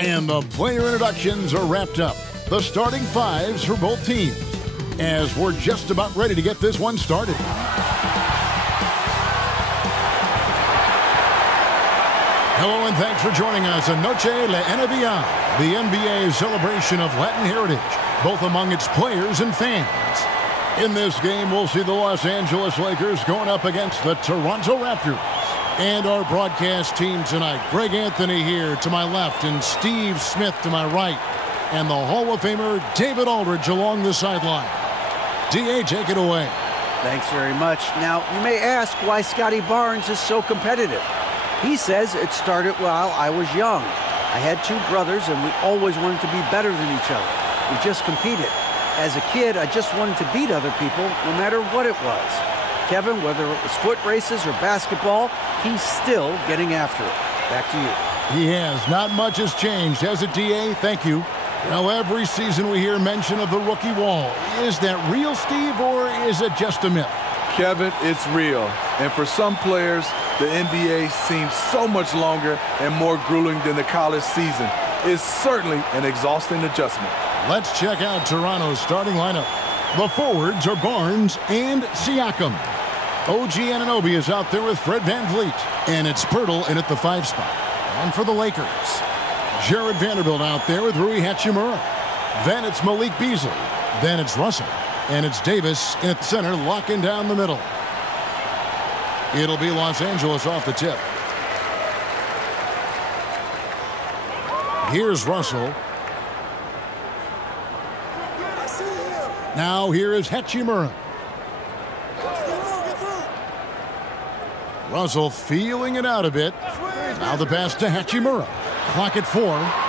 And the player introductions are wrapped up. The starting fives for both teams, as we're just about ready to get this one started. Hello and thanks for joining us on Noche La NBA, the NBA's celebration of Latin heritage, both among its players and fans. In this game, we'll see the Los Angeles Lakers going up against the Toronto Raptors. And our broadcast team tonight, Greg Anthony here to my left and Steve Smith to my right. And the Hall of Famer David Aldridge along the sideline. D.A., take it away. Thanks very much. Now, you may ask why Scotty Barnes is so competitive. He says it started while I was young. I had two brothers, and we always wanted to be better than each other. We just competed. As a kid, I just wanted to beat other people, no matter what it was. Kevin, whether it was foot races or basketball, he's still getting after it. Back to you. He has. Not much has changed, has it, D.A.? Thank you. Now, every season we hear mention of the rookie wall. Is that real, Steve, or is it just a myth? Kevin, it's real. And for some players, the NBA seems so much longer and more grueling than the college season. It's certainly an exhausting adjustment. Let's check out Toronto's starting lineup. The forwards are Barnes and Siakam. OG Anunoby is out there with Fred VanVleet. And it's Pirtle in at the 5 spot. And for the Lakers, Jared Vanderbilt out there with Rui Hachimura. Then it's Malik Beasley. Then it's Russell. And it's Davis in at center, locking down the middle. It'll be Los Angeles off the tip. Here's Russell. Now here is Hachimura. Russell feeling it out a bit. Now the pass to Hachimura. Clock at 4,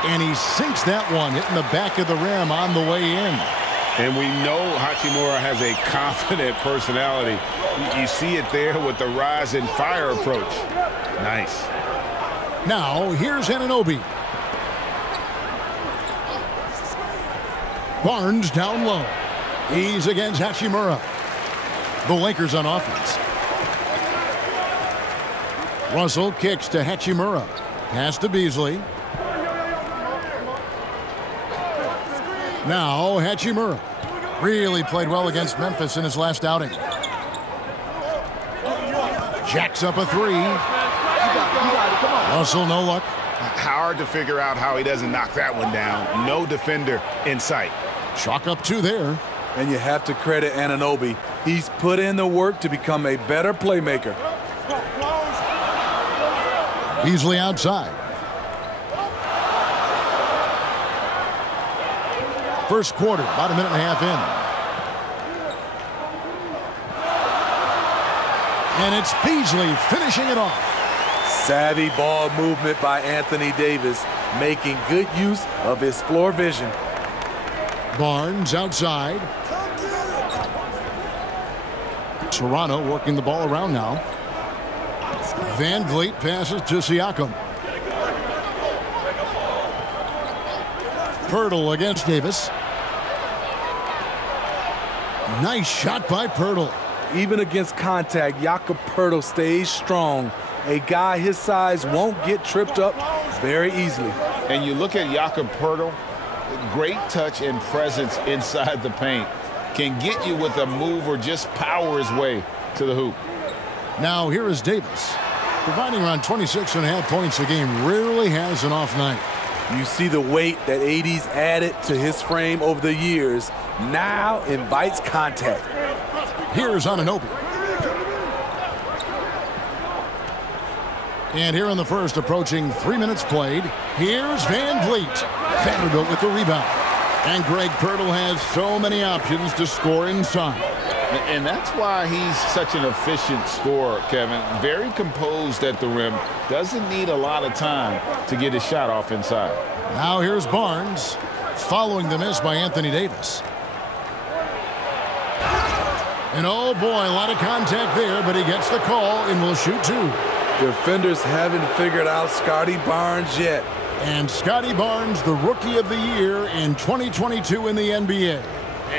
and he sinks that one, hitting the back of the rim on the way in. And we know Hachimura has a confident personality. You see it there with the rise and fire approach. Nice. Now here's Anunoby. Barnes down low. He's against Hachimura. The Lakers on offense. Russell kicks to Hachimura. Pass to Beasley. Now Hachimura. Really played well against Memphis in his last outing. Jacks up a 3. Russell, no luck. Hard to figure out how he doesn't knock that one down. No defender in sight. Chalk up 2 there. And you have to credit Anunoby. He's put in the work to become a better playmaker. Beasley outside. First quarter, about a minute and a half in. And it's Beasley finishing it off. Savvy ball movement by Anthony Davis, making good use of his floor vision. Barnes outside. Toronto working the ball around now. VanVleet passes to Siakam. Pirtle against Davis. Nice shot by Pirtle. Even against contact, Jakob Pirtle stays strong. A guy his size won't get tripped up very easily. And you look at Jakob Pirtle, great touch and presence inside the paint. Can get you with a move or just power his way to the hoop. Now here is Davis. Providing around 26.5 points a game, rarely has an off night. You see the weight that AD's added to his frame over the years. Now invites contact. Here's Anunoby. And here in the first, approaching 3 minutes played, here's VanVleet. Vanderbilt with the rebound. And Greg Pirtle has so many options to score inside. And that's why he's such an efficient scorer, Kevin. Very composed at the rim. Doesn't need a lot of time to get his shot off inside. Now here's Barnes. Following the miss by Anthony Davis. And oh boy, a lot of contact there, but he gets the call and will shoot 2. Defenders haven't figured out Scotty Barnes yet. And Scotty Barnes, the Rookie of the Year in 2022 in the NBA.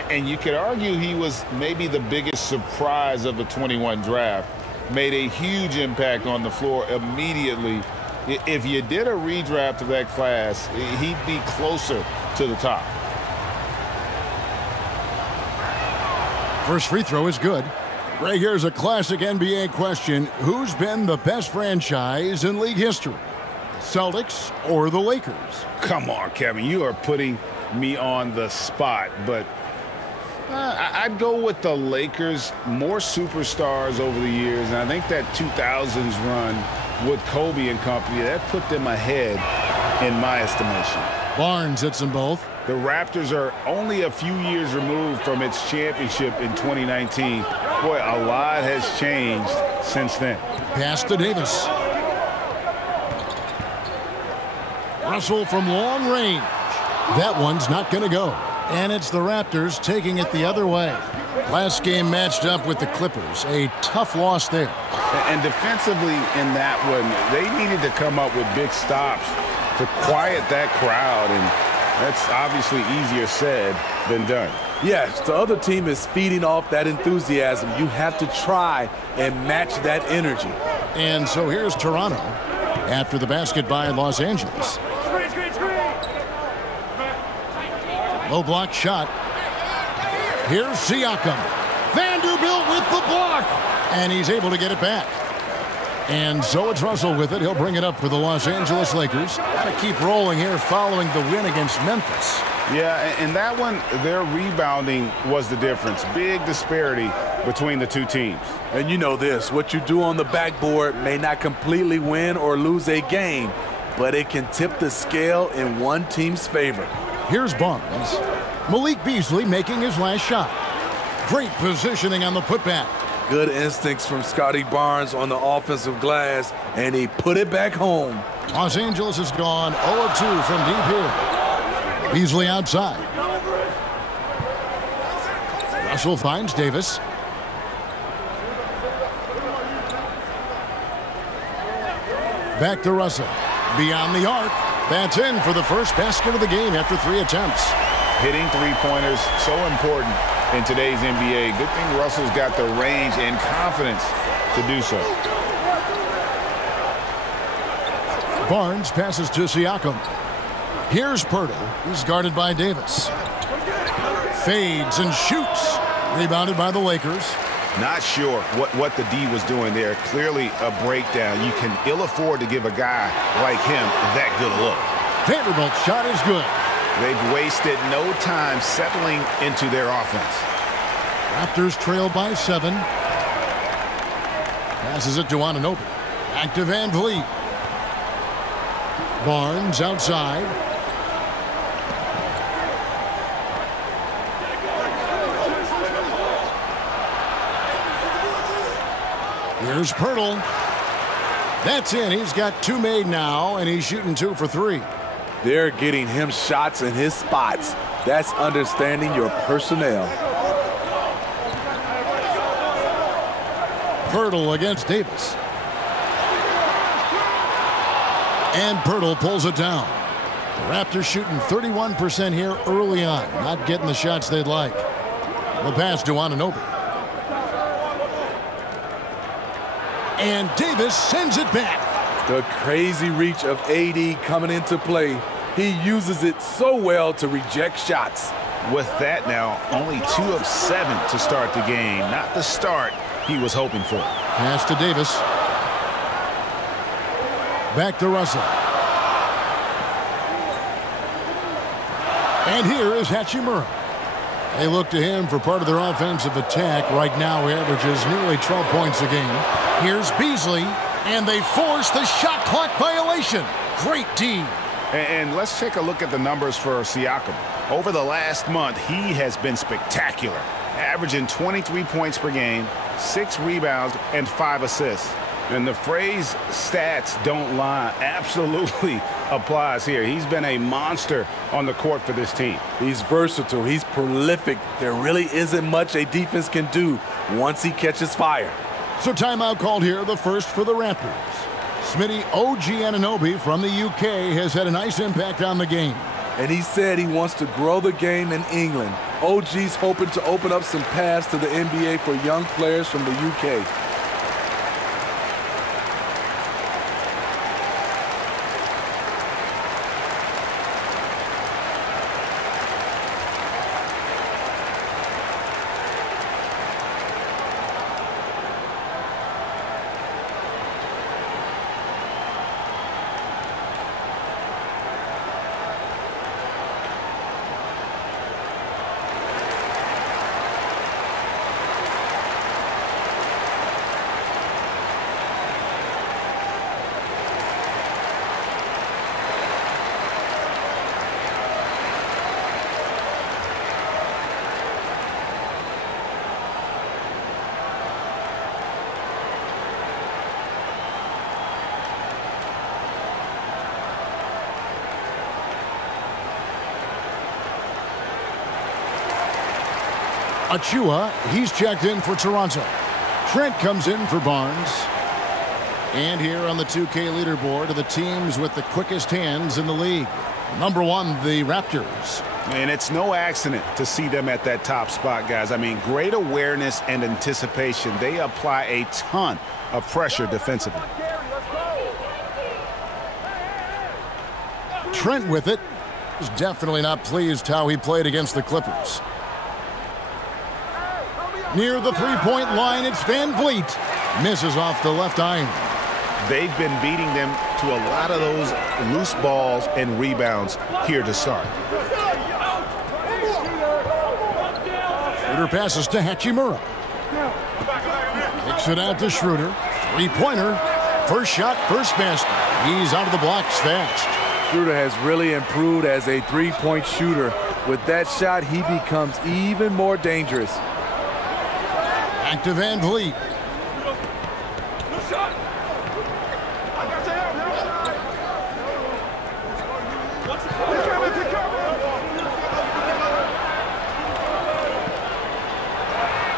And you could argue he was maybe the biggest surprise of the 21 draft. Made a huge impact on the floor immediately If you did a redraft of that class, he'd be closer to the top. First free throw is good. Greg, here's a classic NBA question. Who's been the best franchise in league history? The Celtics or the Lakers? Come on, Kevin. You are putting me on the spot, but I'd go with the Lakers. More superstars over the years, and I think that 2000s run with Kobe and company, that put them ahead in my estimation. Barnes hits them both. The Raptors are only a few years removed from its championship in 2019. Boy, a lot has changed since then. Pass to Davis. Russell from long range. That one's not going to go. And it's the Raptors taking it the other way. Last game matched up with the Clippers. A tough loss there. And defensively in that one, they needed to come up with big stops to quiet that crowd, and that's obviously easier said than done. Yes, the other team is feeding off that enthusiasm. You have to try and match that energy. And so here's Toronto after the basket by Los Angeles. Low block shot. Here's Siakam. Vanderbilt with the block. And he's able to get it back. And so it's Russell with it. He'll bring it up for the Los Angeles Lakers. Got to keep rolling here following the win against Memphis. Yeah, in that one, their rebounding was the difference. Big disparity between the two teams. And you know this, what you do on the backboard may not completely win or lose a game, but it can tip the scale in one team's favor. Here's Barnes. Malik Beasley making his last shot. Great positioning on the putback. Good instincts from Scotty Barnes on the offensive glass, and he put it back home. Los Angeles has gone 0 of 2 from deep here. Beasley outside. Russell finds Davis. Back to Russell. Beyond the arc. That's in for the first basket of the game after 3 attempts. Hitting three-pointers, so important in today's NBA. Good thing Russell's got the range and confidence to do so. Barnes passes to Siakam. Here's Pirtle. He's guarded by Davis. Fades and shoots. Rebounded by the Lakers. Not sure what the D was doing there. Clearly a breakdown. You can ill afford to give a guy like him that good a look. Vanderbilt's shot is good. They've wasted no time settling into their offense. Raptors trail by 7. Passes it to Anunoby. Back to Van Vliet. Barnes outside. Here's Pirtle. That's in. He's got 2 made now, and he's shooting 2 for 3. They're getting him shots in his spots. That's understanding your personnel. Pirtle against Davis. And Pirtle pulls it down. The Raptors shooting 31% here early on. Not getting the shots they'd like. The pass to Anunoby. And Davis sends it back. The crazy reach of AD coming into play. He uses it so well to reject shots. With that now, only 2 of 7 to start the game. Not the start he was hoping for. Pass to Davis. Back to Russell. And here is Hachimura. They look to him for part of their offensive attack. Right now, he averages nearly 12 points a game. Here's Beasley, and they force the shot clock violation. Great team. And let's take a look at the numbers for Siakam. Over the last month, he has been spectacular, averaging 23 points per game, 6 rebounds, and 5 assists. And the phrase stats don't lie absolutely applies here. He's been a monster on the court for this team. He's versatile. He's prolific. There really isn't much a defense can do once he catches fire. So timeout called here, the first for the Raptors. Smitty, OG Anunoby from the UK has had a nice impact on the game. And he said he wants to grow the game in England. OG's hoping to open up some paths to the NBA for young players from the UK. Achua, he's checked in for Toronto. Trent comes in for Barnes. And here on the 2K leaderboard are the teams with the quickest hands in the league. Number 1, the Raptors. And it's no accident to see them at that top spot, guys. I mean, great awareness and anticipation. They apply a ton of pressure defensively. Trent with it. Is definitely not pleased how he played against the Clippers. Near the three-point line, it's Van Vliet. Misses off the left iron. They've been beating them to a lot of those loose balls and rebounds here to start. Schroeder passes to Hachimura. Kicks it out to Schroeder. Three-pointer. First shot, first basket. He's out of the blocks fast. Schroeder has really improved as a three-point shooter. With that shot, he becomes even more dangerous. Back to Van Vliet.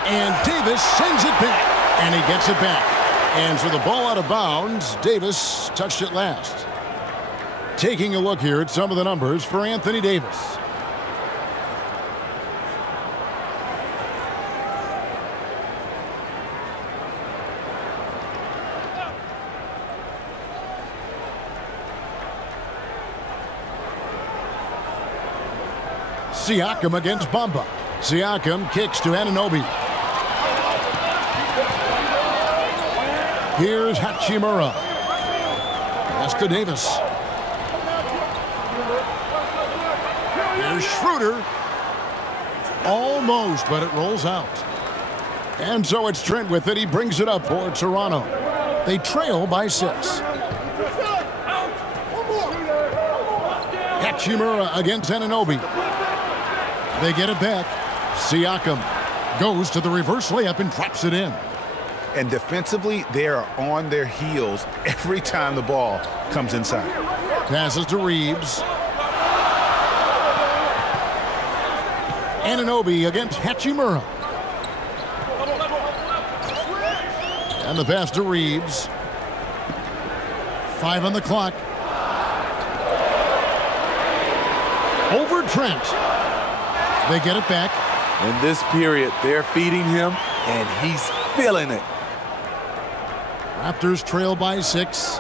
And Davis sends it back, and he gets it back. And so the ball out of bounds, Davis touched it last. Taking a look here at some of the numbers for Anthony Davis. Siakam against Bamba. Siakam kicks to Anunoby. Here's Hachimura. Pass to Davis. Here's Schroeder. Almost, but it rolls out. And so it's Trent with it. He brings it up for Toronto. They trail by 6. Hachimura against Anunoby. They get it back. Siakam goes to the reverse layup and drops it in. And defensively, they are on their heels every time the ball comes inside. Passes to Reeves. Anunoby against Hachimura. And the pass to Reeves. 5 on the clock. Over Trent. They get it back. In this period, they're feeding him, and he's feeling it. Raptors trail by 6.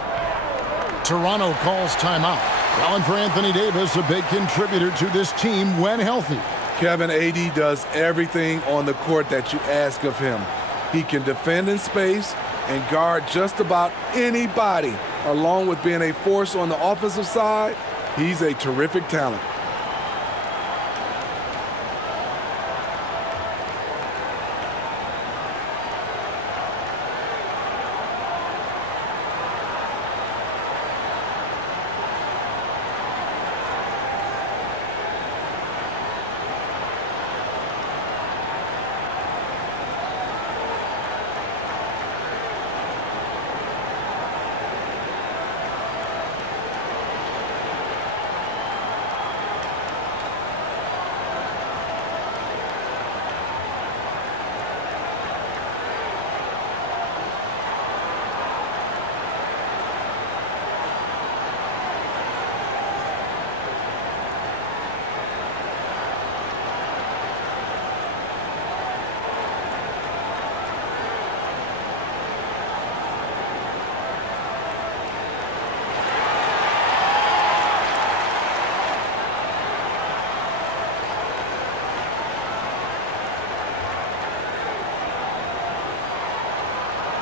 Toronto calls timeout. Calling for Anthony Davis, a big contributor to this team when healthy. Kevin, AD does everything on the court that you ask of him. He can defend in space and guard just about anybody. Along with being a force on the offensive side, he's a terrific talent.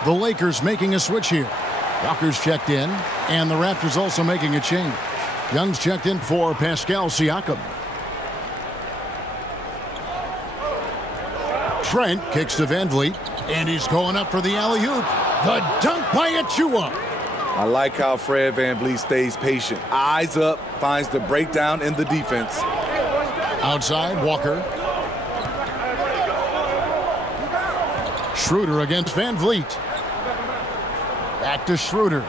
The Lakers making a switch here. Walker's checked in, and the Raptors also making a change. Young's checked in for Pascal Siakam. Trent kicks to Van Vliet, and he's going up for the alley-oop. The dunk by Achua. I like how Fred VanVleet stays patient. Eyes up, finds the breakdown in the defense. Outside, Walker. Schroeder against Van Vliet. Back to Schroeder.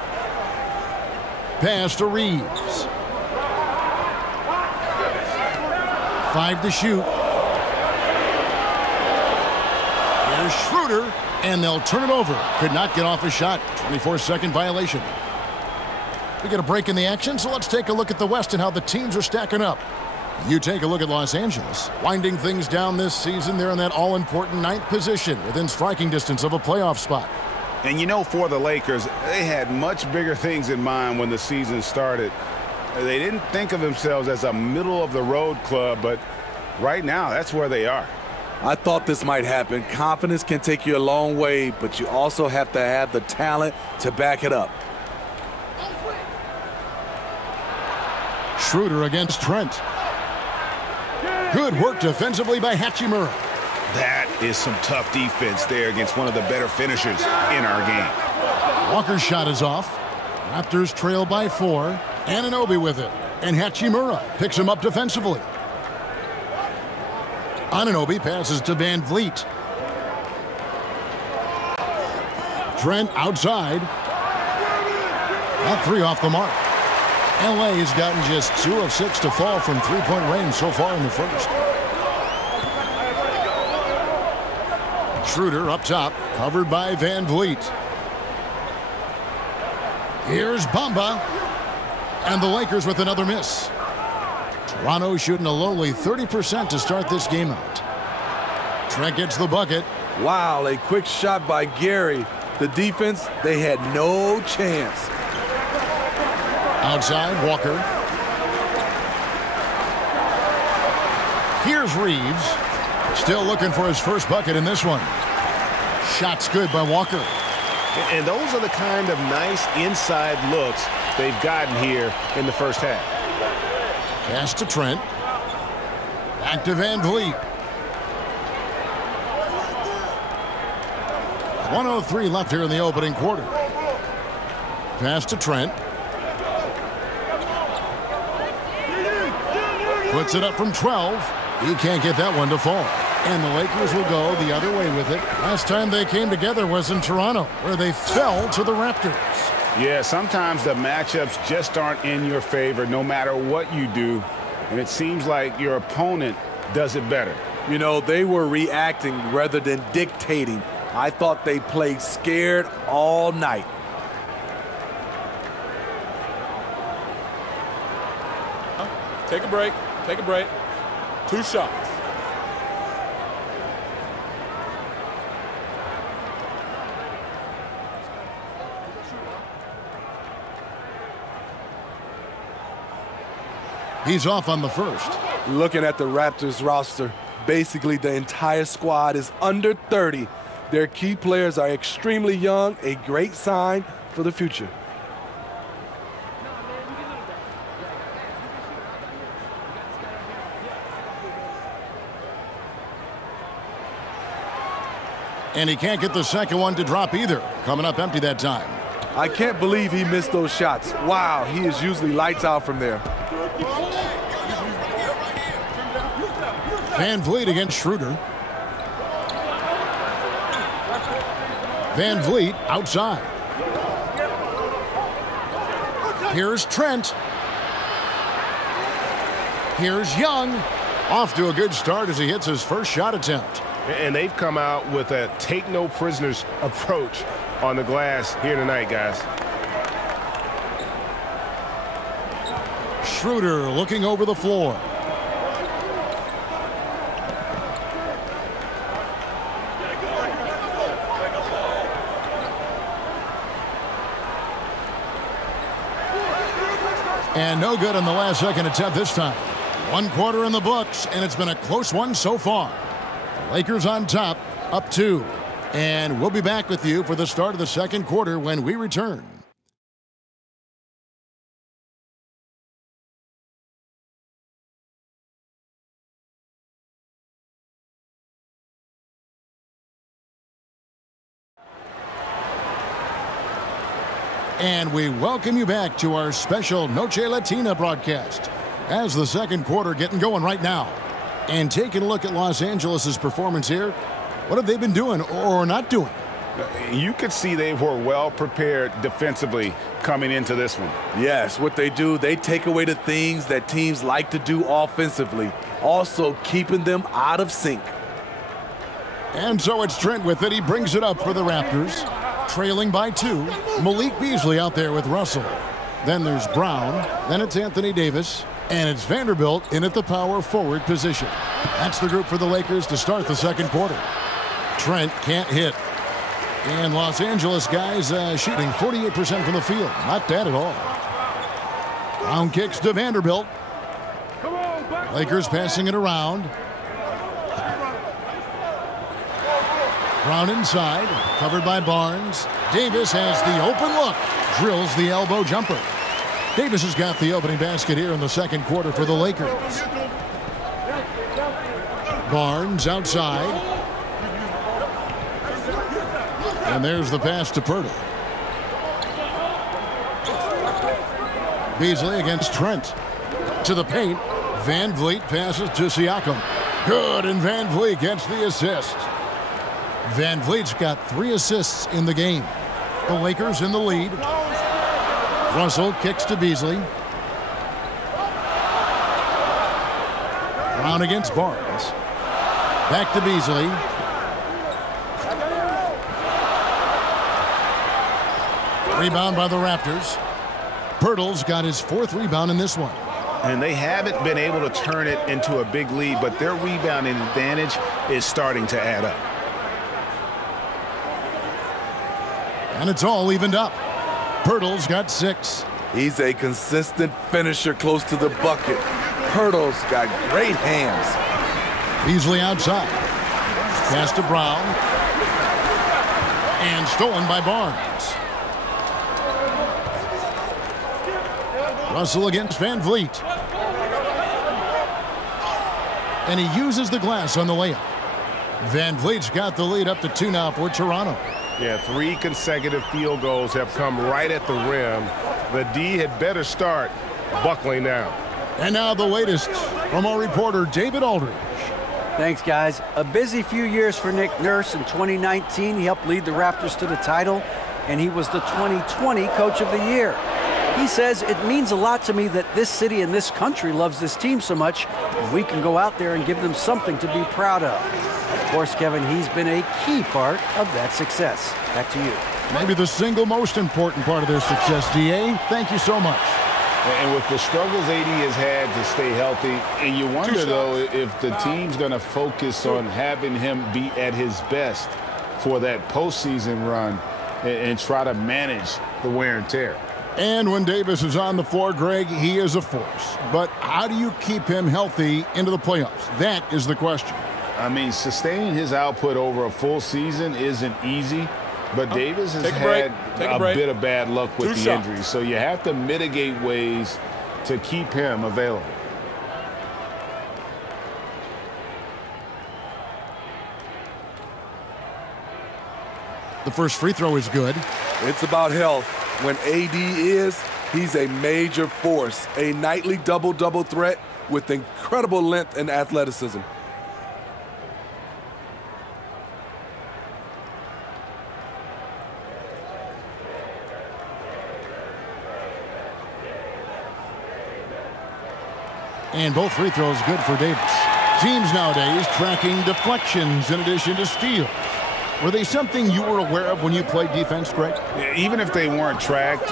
Pass to Reeves. 5 to shoot. And they'll turn it over. Could not get off a shot. 24-second violation. We get a break in the action, so let's take a look at the West and how the teams are stacking up. You take a look at Los Angeles. Winding things down this season, they're in that all-important 9th position within striking distance of a playoff spot. And you know, for the Lakers, they had much bigger things in mind when the season started. They didn't think of themselves as a middle-of-the-road club, but right now, that's where they are. I thought this might happen. Confidence can take you a long way, but you also have to have the talent to back it up. Schroeder against Trent. Good work defensively by Hachimura. That is some tough defense there against one of the better finishers in our game. Walker's shot is off. Raptors trail by 4. Anunoby with it. And Hachimura picks him up defensively. Anunoby passes to Van Vliet. Trent outside. That 3 off the mark. LA has gotten just 2 of 6 to fall from three-point range so far in the first. Schroeder up top, covered by Van Vliet. Here's Bamba. And the Lakers with another miss. Toronto shooting a lowly 30% to start this game out. Trent gets the bucket. Wow, a quick shot by Gary. The defense, they had no chance. Outside, Walker. Here's Reeves. Still looking for his first bucket in this one. Shot's good by Walker. And those are the kind of nice inside looks they've gotten here in the first half. Pass to Trent. Back to Van Vliet. 1:03 left here in the opening quarter. Pass to Trent. Puts it up from 12. He can't get that one to fall. And the Lakers will go the other way with it. Last time they came together was in Toronto, where they fell to the Raptors. Yeah, sometimes the matchups just aren't in your favor no matter what you do. And it seems like your opponent does it better. You know, they were reacting rather than dictating. I thought they played scared all night. Take a break. Take a break. 2 shots. He's off on the first. Looking at the Raptors roster, basically the entire squad is under 30. Their key players are extremely young, a great sign for the future. And he can't get the second one to drop either. Coming up empty that time. I can't believe he missed those shots. Wow, he is usually lights out from there. Van Vliet against Schroeder. Van Vliet outside. Here's Trent. Here's Young. Off to a good start as he hits his first shot attempt. And they've come out with a take-no-prisoners approach on the glass here tonight, guys. Schroeder looking over the floor. And no good on the last second attempt this time. 1 quarter in the books, and it's been a close one so far. The Lakers on top, up 2. And we'll be back with you for the start of the second quarter when we return. And we welcome you back to our special Noche Latina broadcast as the second quarter getting going right now. And taking a look at Los Angeles' performance here, what have they been doing or not doing? You could see they were well prepared defensively coming into this one. Yes, what they do, they take away the things that teams like to do offensively, also keeping them out of sync. And so it's Trent with it. He brings it up for the Raptors. Trailing by 2. Malik Beasley out there with Russell. Then there's Brown. Then it's Anthony Davis. And it's Vanderbilt in at the power forward position. That's the group for the Lakers to start the second quarter. Trent can't hit. And Los Angeles guys shooting 48% from the field. Not bad at all. Brown kicks to Vanderbilt. Lakers passing it around. Brown inside, covered by Barnes. Davis has the open look, drills the elbow jumper. Davis has got the opening basket here in the second quarter for the Lakers. Barnes outside. And there's the pass to Pirtle. Beasley against Trent. To the paint. Van Vliet passes to Siakam. Good, and Van Vliet gets the assist. Van Vliet's got 3 assists in the game. The Lakers in the lead. Russell kicks to Beasley. Brown against Barnes. Back to Beasley. Rebound by the Raptors. Pirtle's got his 4th rebound in this one. And they haven't been able to turn it into a big lead, but their rebounding advantage is starting to add up. And it's all evened up. Pirtle's got 6. He's a consistent finisher close to the bucket. Pirtle's got great hands. Beasley outside. Pass to Brown. And stolen by Barnes. Russell against Van Vliet. And he uses the glass on the layup. Van Vliet's got the lead up to 2 now for Toronto. Yeah, 3 consecutive field goals have come right at the rim. The D had better start buckling down. And now the latest from our reporter, David Aldridge. Thanks, guys. A busy few years for Nick Nurse. In 2019, he helped lead the Raptors to the title, and he was the 2020 Coach of the Year. He says, it means a lot to me that this city and this country loves this team so much, and we can go out there and give them something to be proud of. Of course, Kevin, he's been a key part of that success. Back to you. Maybe the single most important part of their success, D.A. Thank you so much. And with the struggles AD has had to stay healthy, and you wonder, though, if the team's going to focus on having him be at his best for that postseason run and try to manage the wear and tear. And when Davis is on the floor, Greg, he is a force. But how do you keep him healthy into the playoffs? That is the question. I mean, sustaining his output over a full season isn't easy, but Davis has had a bit of bad luck with the injuries. So you have to mitigate ways to keep him available. The first free throw is good. It's about health. When AD is, he's a major force, a nightly double-double threat with incredible length and athleticism. And both free throws good for Davis. Teams nowadays tracking deflections in addition to steals. Were they something you were aware of when you played defense, Greg? Even if they weren't tracked,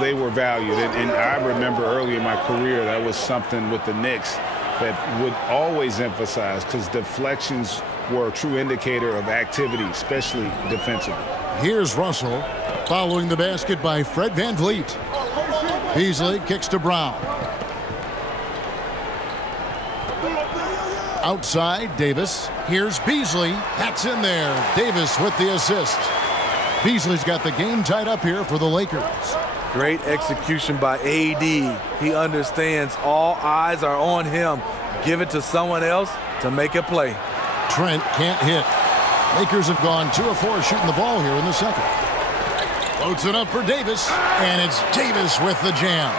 they were valued. And I remember early in my career, that was something with the Knicks that would always emphasize, because deflections were a true indicator of activity, especially defensively. Here's Russell following the basket by Fred Van Vliet. Beasley kicks to Brown. Outside, Davis. Here's Beasley. That's in there. Davis with the assist. Beasley's got the game tied up here for the Lakers. Great execution by AD. He understands all eyes are on him. Give it to someone else to make a play. Trent can't hit. Lakers have gone 2 of 4 shooting the ball here in the second. Floats it up for Davis, and it's Davis with the jam.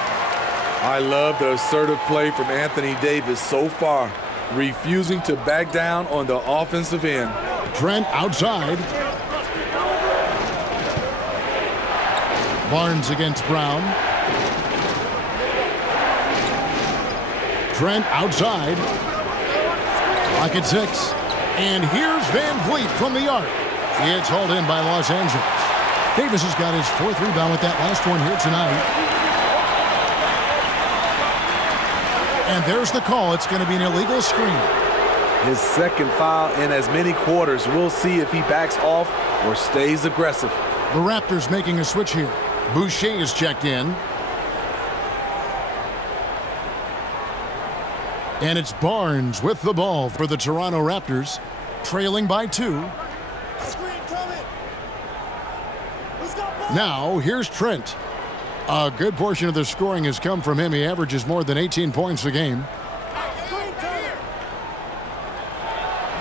I love the assertive play from Anthony Davis so far, refusing to back down on the offensive end. Trent outside. Barnes against Brown. Trent outside. Clock at 6. And here's Van Vliet from the arc. It's hauled in by Los Angeles. Davis has got his 4th rebound with that last one here tonight. And there's the call. It's going to be an illegal screen. His 2nd foul in as many quarters. We'll see if he backs off or stays aggressive. The Raptors making a switch here. Boucher is checked in. And it's Barnes with the ball for the Toronto Raptors, trailing by 2. Now, here's Trent. A good portion of the scoring has come from him. He averages more than 18 points a game.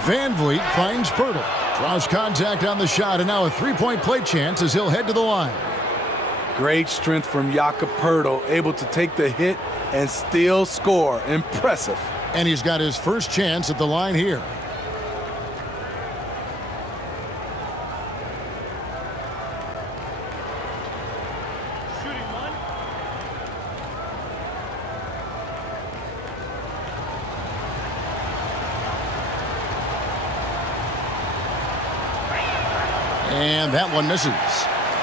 Van Vliet finds Pirtle. Draws contact on the shot, and now a 3-point play chance as he'll head to the line. Great strength from Jakob Pirtle, able to take the hit and still score. Impressive. And he's got his first chance at the line here. And that one misses.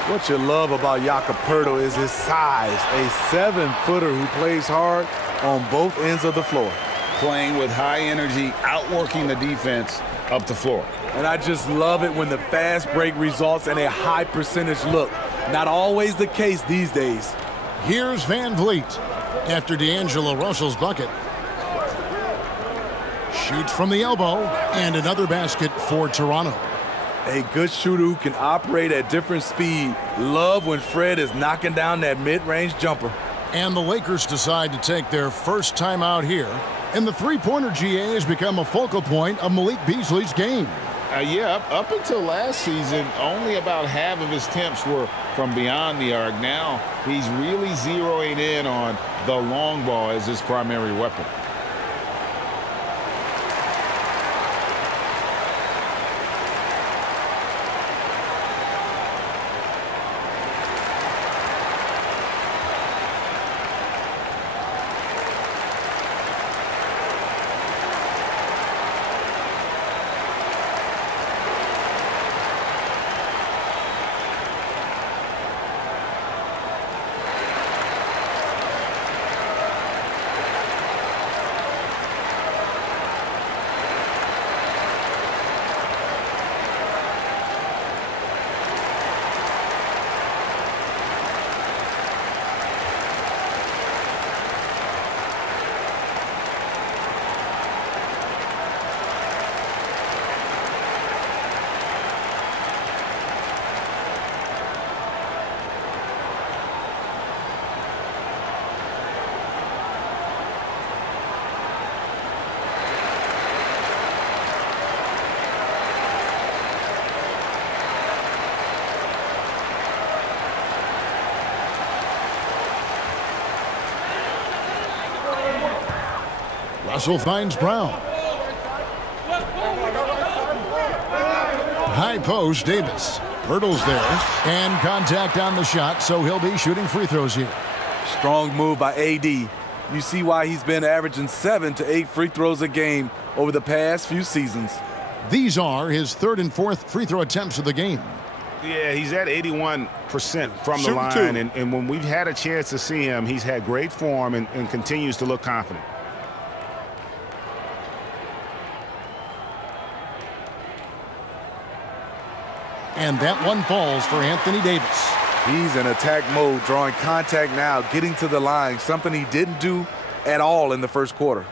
What you love about Jakob Pirtle is his size. A 7-footer who plays hard on both ends of the floor. Playing with high energy, outworking the defense up the floor. And I just love it when the fast break results in a high percentage look. Not always the case these days. Here's Van Vliet after D'Angelo Russell's bucket. Shoots from the elbow, and another basket for Toronto. A good shooter who can operate at different speed. Love when Fred is knocking down that mid-range jumper. And the Lakers decide to take their first timeout here. And the three-pointer GA has become a focal point of Malik Beasley's game. Yeah, up until last season, only about half of his attempts were from beyond the arc. Now he's really zeroing in on the long ball as his primary weapon. Russell finds Brown. High post, Davis. Pirtle's there. And contact on the shot, so he'll be shooting free throws here. Strong move by AD. You see why he's been averaging 7 to 8 free throws a game over the past few seasons. These are his 3rd and 4th free throw attempts of the game. Yeah, he's at 81% from the line, and when we've had a chance to see him, he's had great form and continues to look confident. And that one falls for Anthony Davis. He's in attack mode, drawing contact now, getting to the line, something he didn't do at all in the first quarter.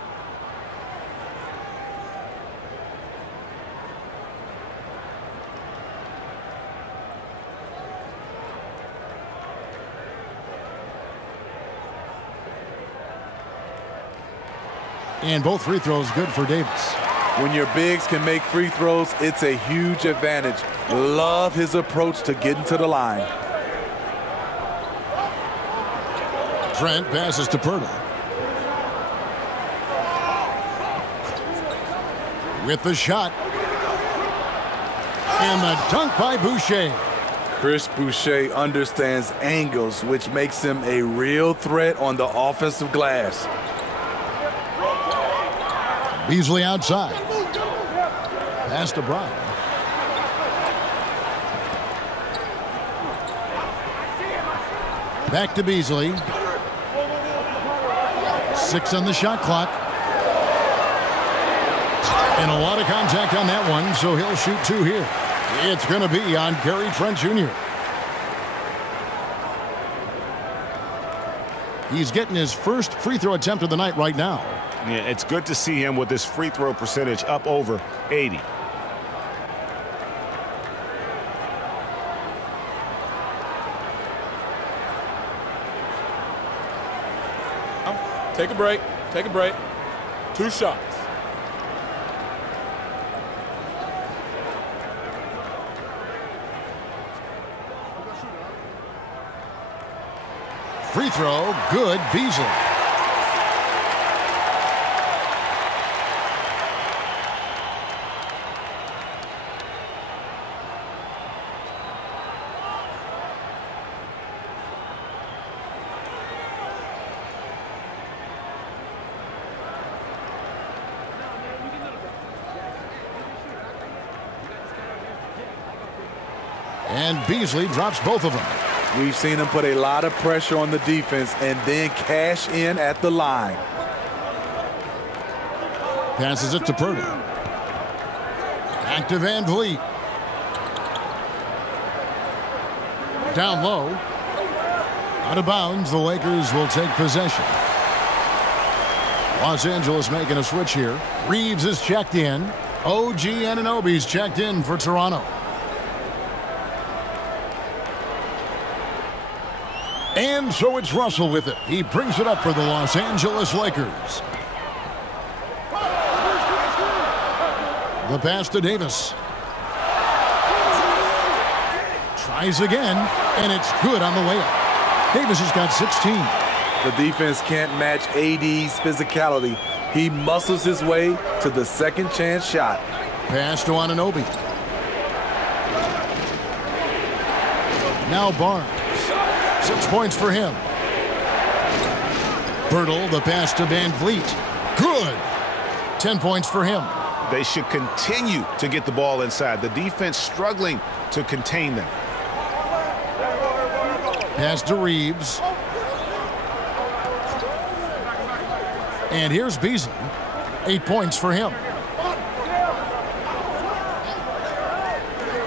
And both free throws good for Davis. When your bigs can make free throws, it's a huge advantage. Love his approach to getting to the line. Trent passes to Pirtle. With the shot. And the dunk by Boucher. Chris Boucher understands angles, which makes him a real threat on the offensive glass. Beasley outside. Pass to Brown. Back to Beasley. 6 on the shot clock. And a lot of contact on that one, so he'll shoot 2 here. It's going to be on Gary Trent Jr. He's getting his first free throw attempt of the night right now. Yeah, it's good to see him with his free throw percentage up over 80. Take a break. Take a break. 2 shots. Free throw, good, Beasley. And Beasley drops both of them. We've seen him put a lot of pressure on the defense and then cash in at the line. Passes it to Purdy. Back to Van Vliet. Down low. Out of bounds, the Lakers will take possession. Los Angeles making a switch here. Reeves is checked in. OG Anunoby's checked in for Toronto. And so it's Russell with it. He brings it up for the Los Angeles Lakers. The pass to Davis. Tries again, and it's good on the layup. Davis has got 16. The defense can't match AD's physicality. He muscles his way to the second chance shot. Pass to Anunoby. Now Barnes. 6 points for him. Birtle, the pass to Van Vliet. Good. 10 points for him. They should continue to get the ball inside. The defense struggling to contain them. Pass to Reeves. And here's Beasley. 8 points for him.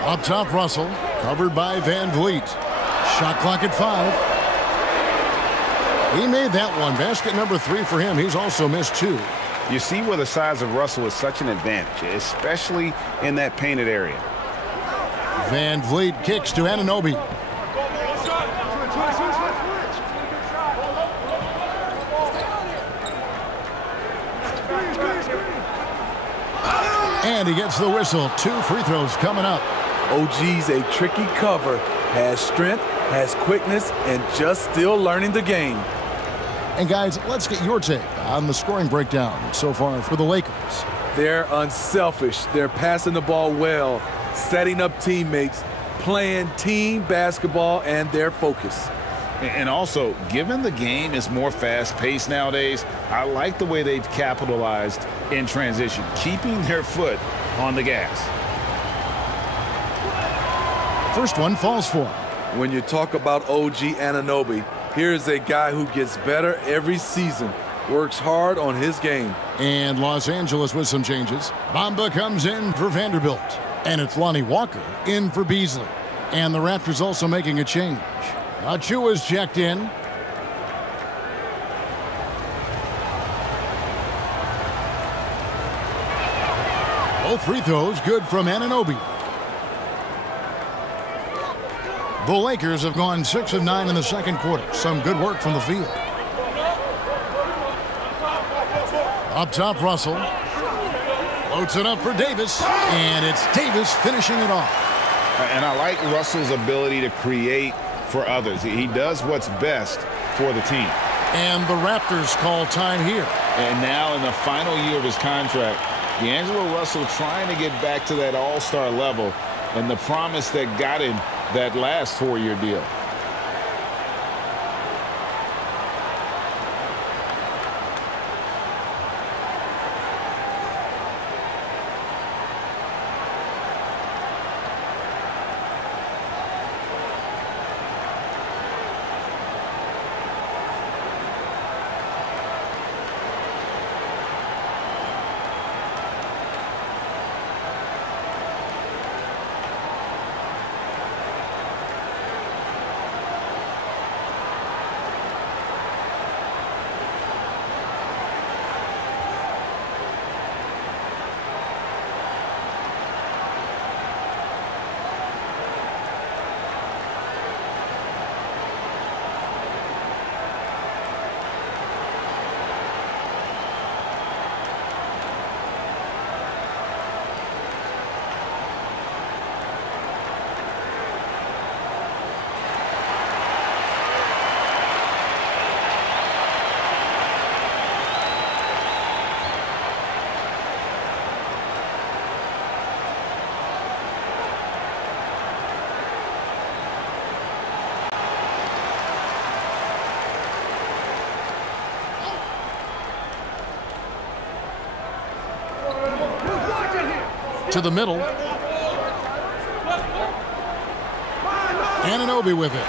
Up top, Russell. Covered by Van Vliet. Shot clock at 5. He made that one. Basket number 3 for him. He's also missed 2. You see where the size of Russell is such an advantage, especially in that painted area. Van Vliet kicks to Anunoby. And he gets the whistle. 2 free throws coming up. OG's a tricky cover, has strength, has quickness, and just still learning the game. And guys, let's get your take on the scoring breakdown so far for the Lakers. They're unselfish. They're passing the ball well, setting up teammates, playing team basketball, and their focus. And also, given the game is more fast-paced nowadays, I like the way they've capitalized in transition, keeping their foot on the gas. First one falls for him. When you talk about OG Anunoby, here's a guy who gets better every season, works hard on his game. And Los Angeles with some changes. Bamba comes in for Vanderbilt. And it's Lonnie Walker in for Beasley. And the Raptors also making a change. Achua's checked in. Both free throws good from Anunoby. The Lakers have gone 6 of 9 in the second quarter. Some good work from the field. Up top, Russell. Floats it up for Davis. And it's Davis finishing it off. And I like Russell's ability to create for others. He does what's best for the team. And the Raptors call time here. And now in the final year of his contract, D'Angelo Russell trying to get back to that all-star level and the promise that got him that last 4-year deal. To the middle. Anunoby with it.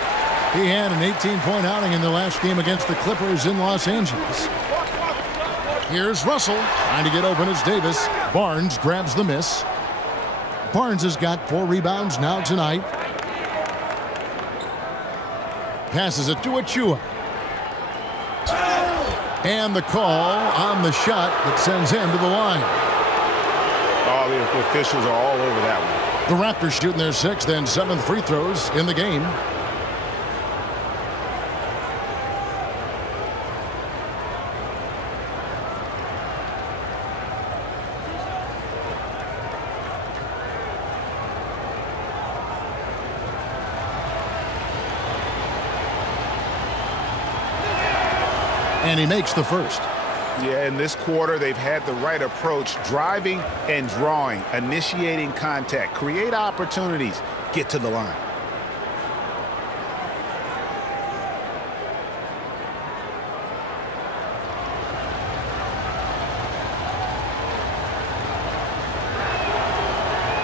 He had an 18-point outing in the last game against the Clippers in Los Angeles. Here's Russell trying to get open as Davis. Barnes grabs the miss. Barnes has got 4 rebounds now tonight. Passes it to Achua. And the call on the shot that sends him to the line. Oh, the officials are all over that one. The Raptors shooting their 6th and 7th free throws in the game. And he makes the first. Yeah, in this quarter, they've had the right approach, driving and drawing, initiating contact, create opportunities, get to the line.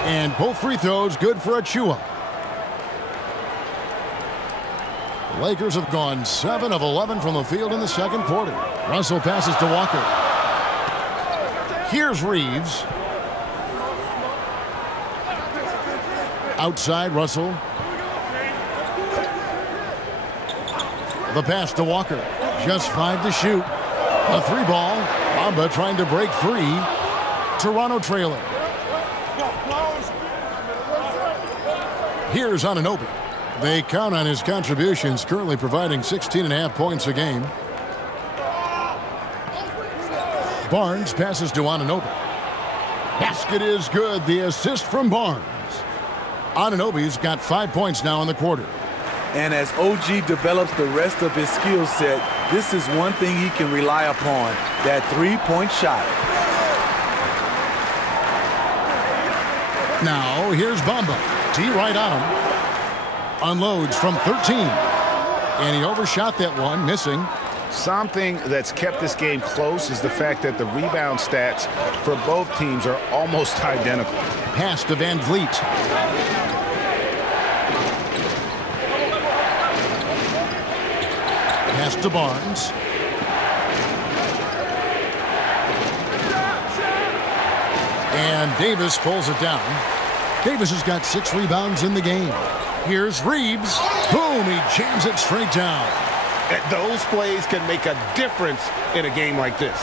And both free throws good for Achua. The Lakers have gone 7 of 11 from the field in the second quarter. Russell passes to Walker. Here's Reeves. Outside Russell. The pass to Walker. Just 5 to shoot. A 3-ball. Bamba trying to break free. Toronto trailing. Here's Anunoby. They count on his contributions, currently providing 16.5 points a game. Barnes passes to Anunoby. Basket is good. The assist from Barnes. Anunoby's got 5 points now in the quarter. And as OG develops the rest of his skill set, this is one thing he can rely upon, that 3-point shot. Now, here's Bamba. T right on him. Unloads from 13. And he overshot that one, missing. Something that's kept this game close is the fact that the rebound stats for both teams are almost identical. Pass to Van Vliet. Pass to Barnes. And Davis pulls it down. Davis has got 6 rebounds in the game. Here's Reeves. Boom, he jams it straight down. Those plays can make a difference in a game like this.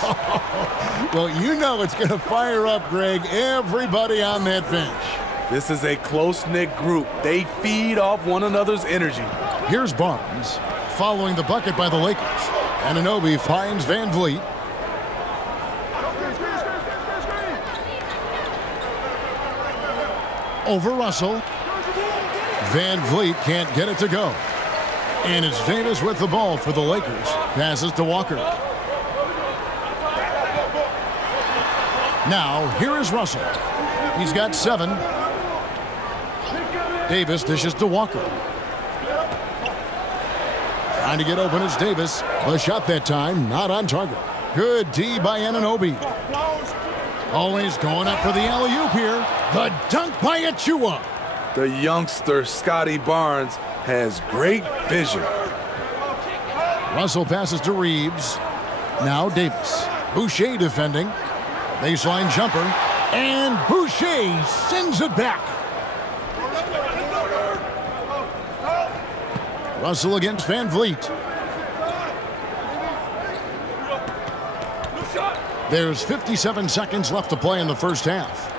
Well, you know it's going to fire up, Greg, everybody on that bench. This is a close-knit group. They feed off one another's energy. Here's Barnes, following the bucket by the Lakers. Anunoby finds Van Vliet. Over Russell. Van Vliet can't get it to go. And it's Davis with the ball for the Lakers. Passes to Walker. Now, here is Russell. He's got 7. Davis dishes to Walker. Trying to get open is Davis. The shot that time, not on target. Good D by Anunoby. Always going up for the alley-oop here. The dunk by Achua. The youngster, Scotty Barnes, has great vision. Russell passes to Reeves. Now Davis. Boucher defending. Baseline jumper. And Boucher sends it back. Russell against Van Vliet. There's 57 seconds left to play in the first half.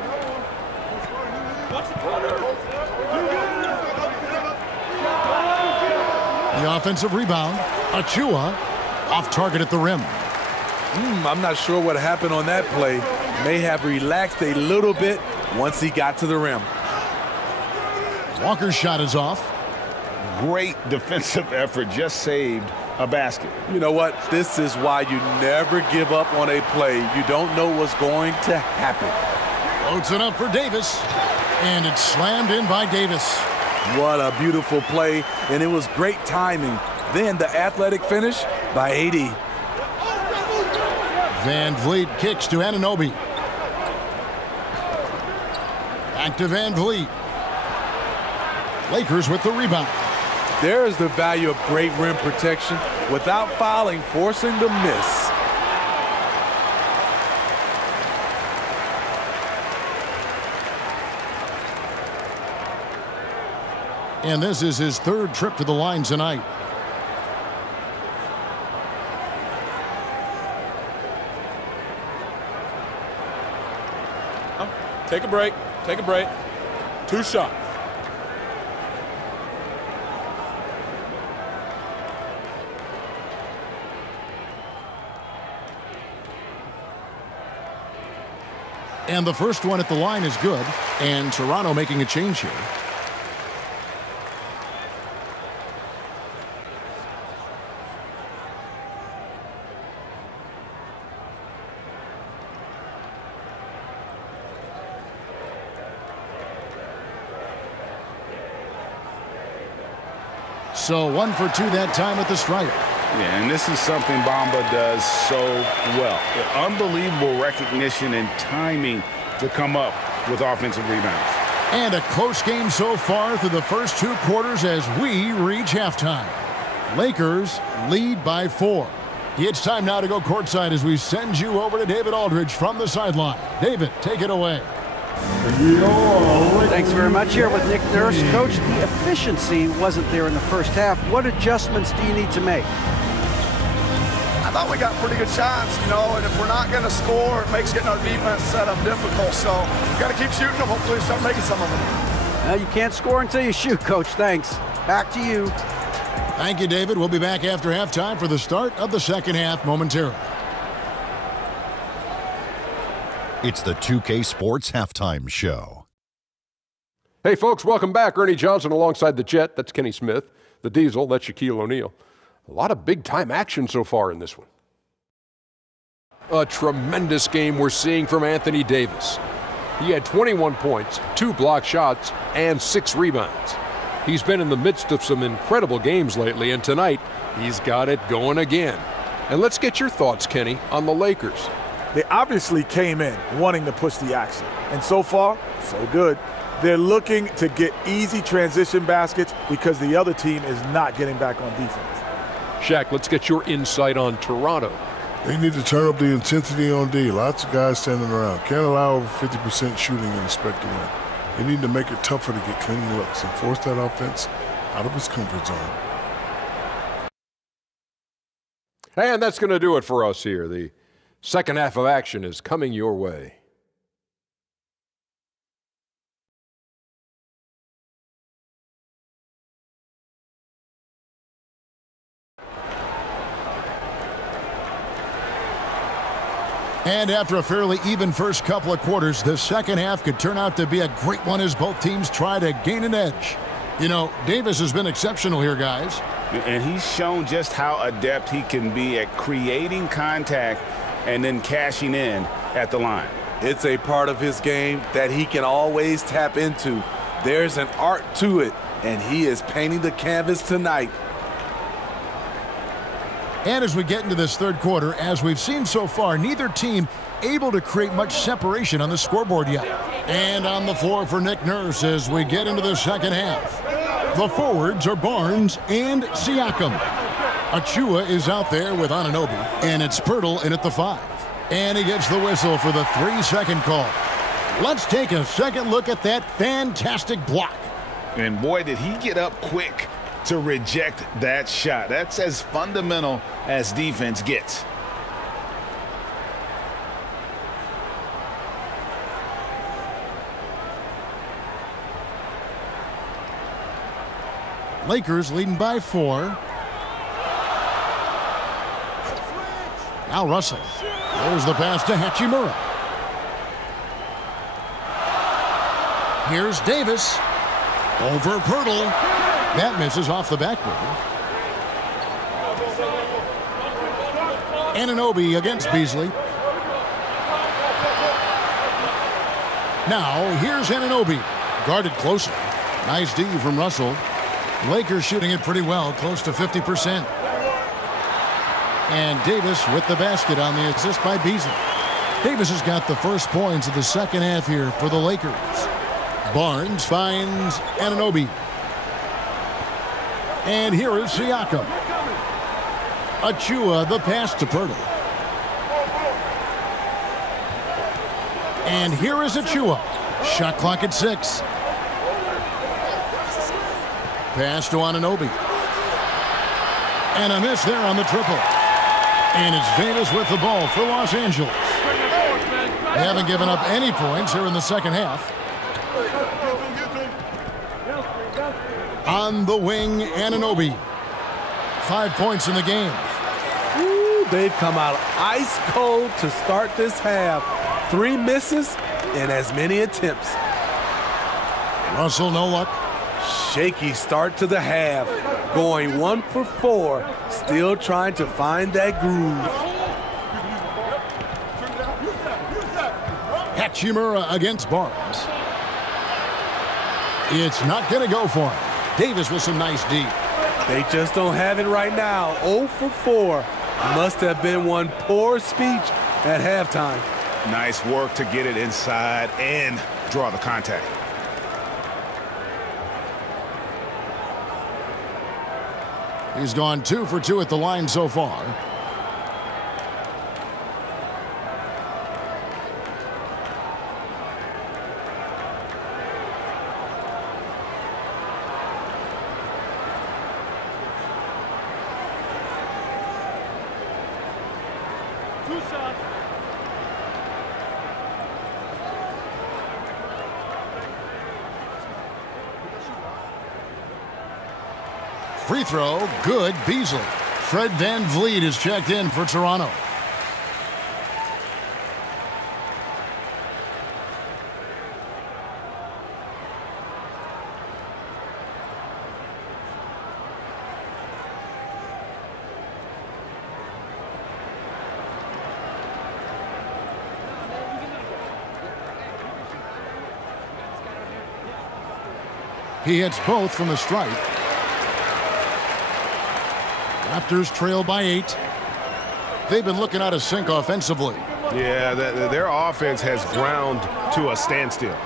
The offensive rebound. Achua off target at the rim. I'm not sure what happened on that play. May have relaxed a little bit once he got to the rim. Walker's shot is off. Great defensive effort, just saved a basket. You know what? This is why you never give up on a play. You don't know what's going to happen. Floats it up for Davis. And it's slammed in by Davis. What a beautiful play, and it was great timing. Then the athletic finish by AD. Van Vliet kicks to Anunoby. Back to Van Vliet. Lakers with the rebound. There is the value of great rim protection without fouling, forcing the miss. And this is his third trip to the line tonight. Take a break. Take a break. 2 shots. And the first one at the line is good. And Toronto making a change here. So 1 for 2 that time at the stripe. Yeah, and this is something Bamba does so well. Unbelievable recognition and timing to come up with offensive rebounds. And a close game so far through the first 2 quarters as we reach halftime. Lakers lead by 4. It's time now to go courtside as we send you over to David Aldridge from the sideline. David, take it away. Thanks very much. Here with Nick Nurse. Coach, the efficiency wasn't there in the first half. What adjustments do you need to make? I thought we got pretty good shots, and if we're not going to score, it makes getting our defense set up difficult. So we've got to keep shooting them. Hopefully start making some of them. You can't score until you shoot, Coach. Thanks. Back to you. Thank you, David. We'll be back after halftime for the start of the second half momentarily. It's the 2K Sports Halftime Show. Hey, folks, welcome back. Ernie Johnson alongside the Jet. That's Kenny Smith. The Diesel, that's Shaquille O'Neal. A lot of big-time action so far in this one. A tremendous game we're seeing from Anthony Davis. He had 21 points, 2 block shots, and 6 rebounds. He's been in the midst of some incredible games lately, and tonight he's got it going again. And let's get your thoughts, Kenny, on the Lakers. They obviously came in wanting to push the action. And so far, so good. They're looking to get easy transition baskets because the other team is not getting back on defense. Shaq, let's get your insight on Toronto. They need to turn up the intensity on D. Lots of guys standing around. Can't allow over 50% shooting and expect to win. They need to make it tougher to get clean looks and force that offense out of its comfort zone. And that's going to do it for us here. The second half of action is coming your way. And after a fairly even first couple of quarters, the second half could turn out to be a great one as both teams try to gain an edge. Davis has been exceptional here, guys. And he's shown just how adept he can be at creating contact and then cashing in at the line. It's a part of his game that he can always tap into. There's an art to it, and he is painting the canvas tonight. And as we get into this third quarter, as we've seen so far, neither team able to create much separation on the scoreboard yet. And on the floor for Nick Nurse as we get into the second half. The forwards are Barnes and Siakam. Achua is out there with Anunoby, and it's Pirtle in at the 5. And he gets the whistle for the 3-second call. Let's take a second look at that fantastic block. And boy, did he get up quick to reject that shot. That's as fundamental as defense gets. Lakers leading by 4. Now Russell. There's the pass to Hachimura. Here's Davis. Over Pirtle. That misses off the backboard. Anunoby against Beasley. Now here's Anunoby. Guarded closer. Nice D from Russell. Lakers shooting it pretty well, close to 50%. And Davis with the basket on the assist by Beasley. Davis has got the first points of the second half here for the Lakers. Barnes finds Anunoby. And here is Siakam. Achua, the pass to Pirtle. And here is Achua. Shot clock at 6. Pass to Anunoby. And a miss there on the triple. And it's Davis with the ball for Los Angeles. They haven't given up any points here in the second half. On the wing, Anunoby. 5 points in the game. Ooh, they've come out ice cold to start this half. 3 misses and as many attempts. Russell, no luck. Shaky start to the half. Going 1 for 4. Still trying to find that groove. Hachimura against Barnes. It's not going to go for him. Davis with some nice D. They just don't have it right now. 0 for 4. Must have been one poor speech at halftime. Nice work to get it inside and draw the contact. He's gone 2 for 2 at the line so far. Free throw, good, Beasley. Fred VanVleet is checked in for Toronto. He hits both from the stripe. Raptors trail by 8. They've been looking out of sync offensively. Yeah, their offense has ground to a standstill.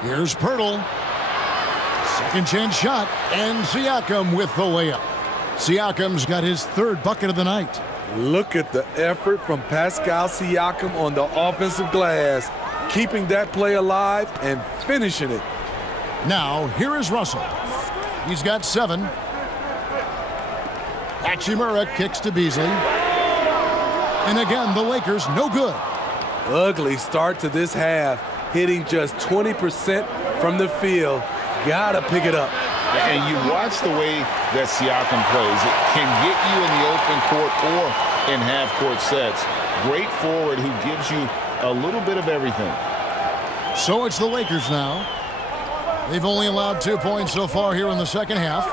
Here's Pirtle. Second chance shot, and Siakam with the layup. Siakam's got his 3rd bucket of the night. Look at the effort from Pascal Siakam on the offensive glass, keeping that play alive and finishing it. Now, here is Russell. He's got 7. Hachimura kicks to Beasley. And again, the Lakers no good. Ugly start to this half, hitting just 20% from the field. Gotta pick it up. And you watch the way that Siakam plays. It can get you in the open court or in half-court sets. Great forward who gives you a little bit of everything. So it's the Lakers now. They've only allowed 2 points so far here in the second half.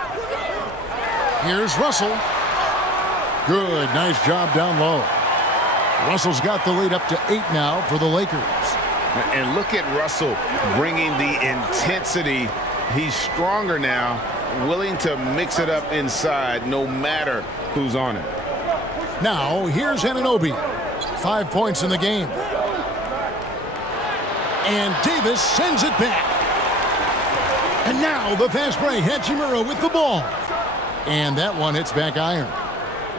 Here's Russell. Good, nice job down low. Russell's got the lead up to 8 now for the Lakers. And look at Russell bringing the intensity. He's stronger now, willing to mix it up inside no matter who's on it. Now, here's Anunoby. 5 points in the game. And Davis sends it back. And now the fast break. Hachimura with the ball. And that one hits back iron.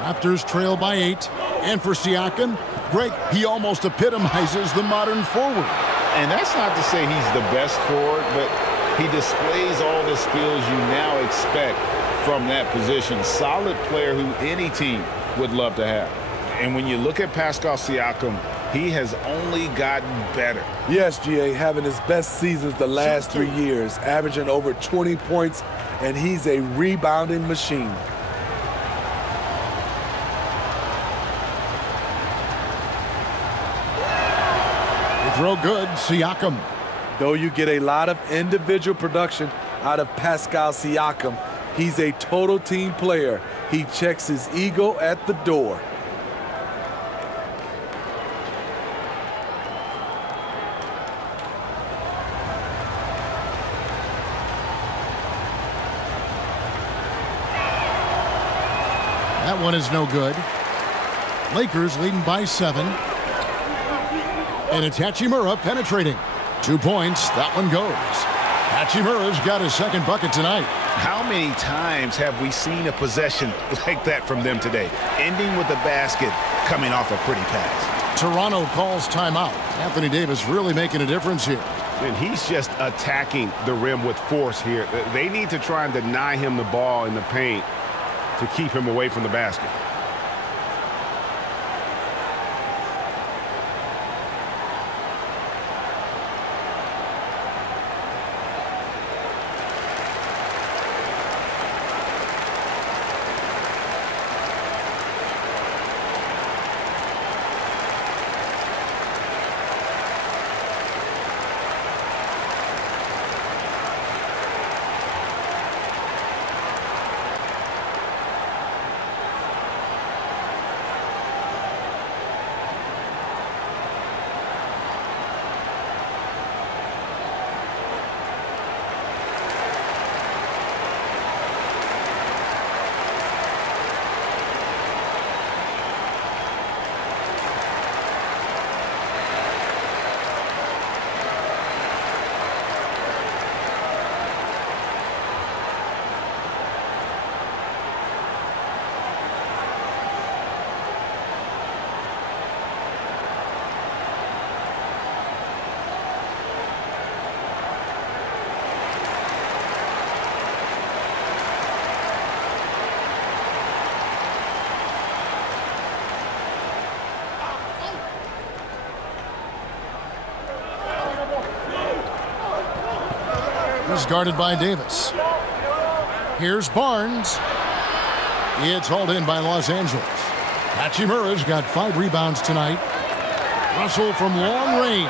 Raptors trail by 8. And for Siakam, Greg, he almost epitomizes the modern forward. And that's not to say he's the best forward, but he displays all the skills you now expect from that position. Solid player who any team would love to have. And when you look at Pascal Siakam, he has only gotten better. Yes, GA, having his best seasons the last 3 years, averaging over 20 points, and he's a rebounding machine. Throw good, Siakam. Though you get a lot of individual production out of Pascal Siakam, he's a total team player. He checks his ego at the door. That one is no good. Lakers leading by 7. And it's Hachimura penetrating. 2 points. That one goes. Hachimura's got his second bucket tonight. How many times have we seen a possession like that from them today? Ending with a basket, coming off a pretty pass. Toronto calls timeout. Anthony Davis really making a difference here. And he's just attacking the rim with force here. They need to try and deny him the ball in the paint to keep him away from the basket. He's guarded by Davis. Here's Barnes. It's hauled in by Los Angeles. Hachimura's got 5 rebounds tonight. Russell from long range.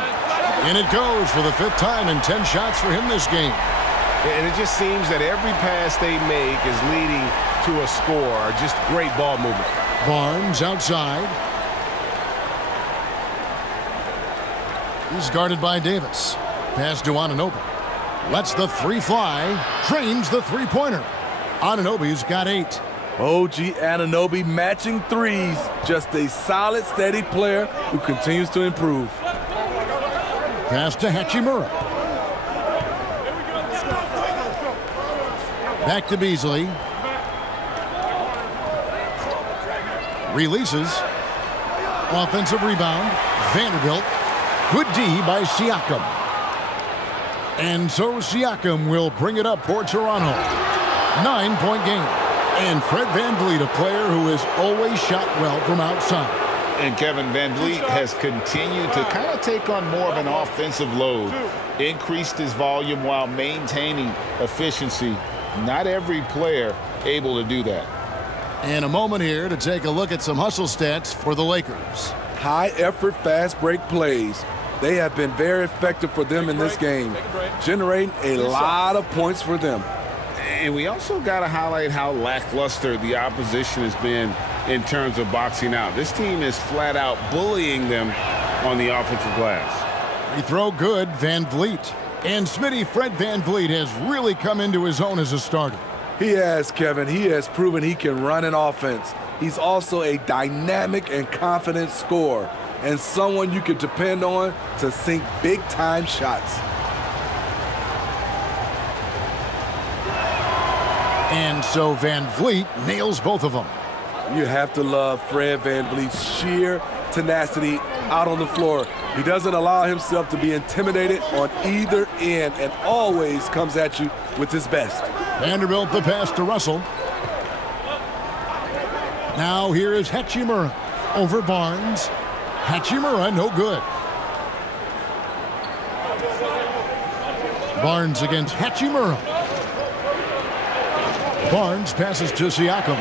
And it goes for the 5th time in 10 shots for him this game. And it just seems that every pass they make is leading to a score. Just great ball movement. Barnes outside. He's guarded by Davis. Pass to Anunoby. Lets the 3 fly. Trains the 3-pointer. Anunoby's got 8. OG Anunoby matching threes. Just a solid, steady player who continues to improve. Pass to Hachimura. Back to Beasley. Releases. Offensive rebound. Vanderbilt. Good D by Siakam. And so Siakam will bring it up for Toronto. 9-point game. And Fred VanVleet, a player who has always shot well from outside. And Kevin VanVleet has continued to kind of take on more of an offensive load. Increased his volume while maintaining efficiency. Not every player able to do that. And a moment here to take a look at some hustle stats for the Lakers. High-effort, fast-break plays. They have been very effective for them in this game, generating a lot of points for them. And we also got to highlight how lackluster the opposition has been in terms of boxing out. This team is flat out bullying them on the offensive glass. Free throw good, VanVleet. And Smitty, Fred VanVleet has really come into his own as a starter. He has, Kevin. He has proven he can run an offense. He's also a dynamic and confident scorer, and someone you can depend on to sink big-time shots. And so VanVleet nails both of them. You have to love Fred VanVleet's sheer tenacity out on the floor. He doesn't allow himself to be intimidated on either end and always comes at you with his best. Vanderbilt the pass to Russell. Now here is Hachimura over Barnes. Hachimura no good. Barnes against Hachimura. Barnes passes to Siakam.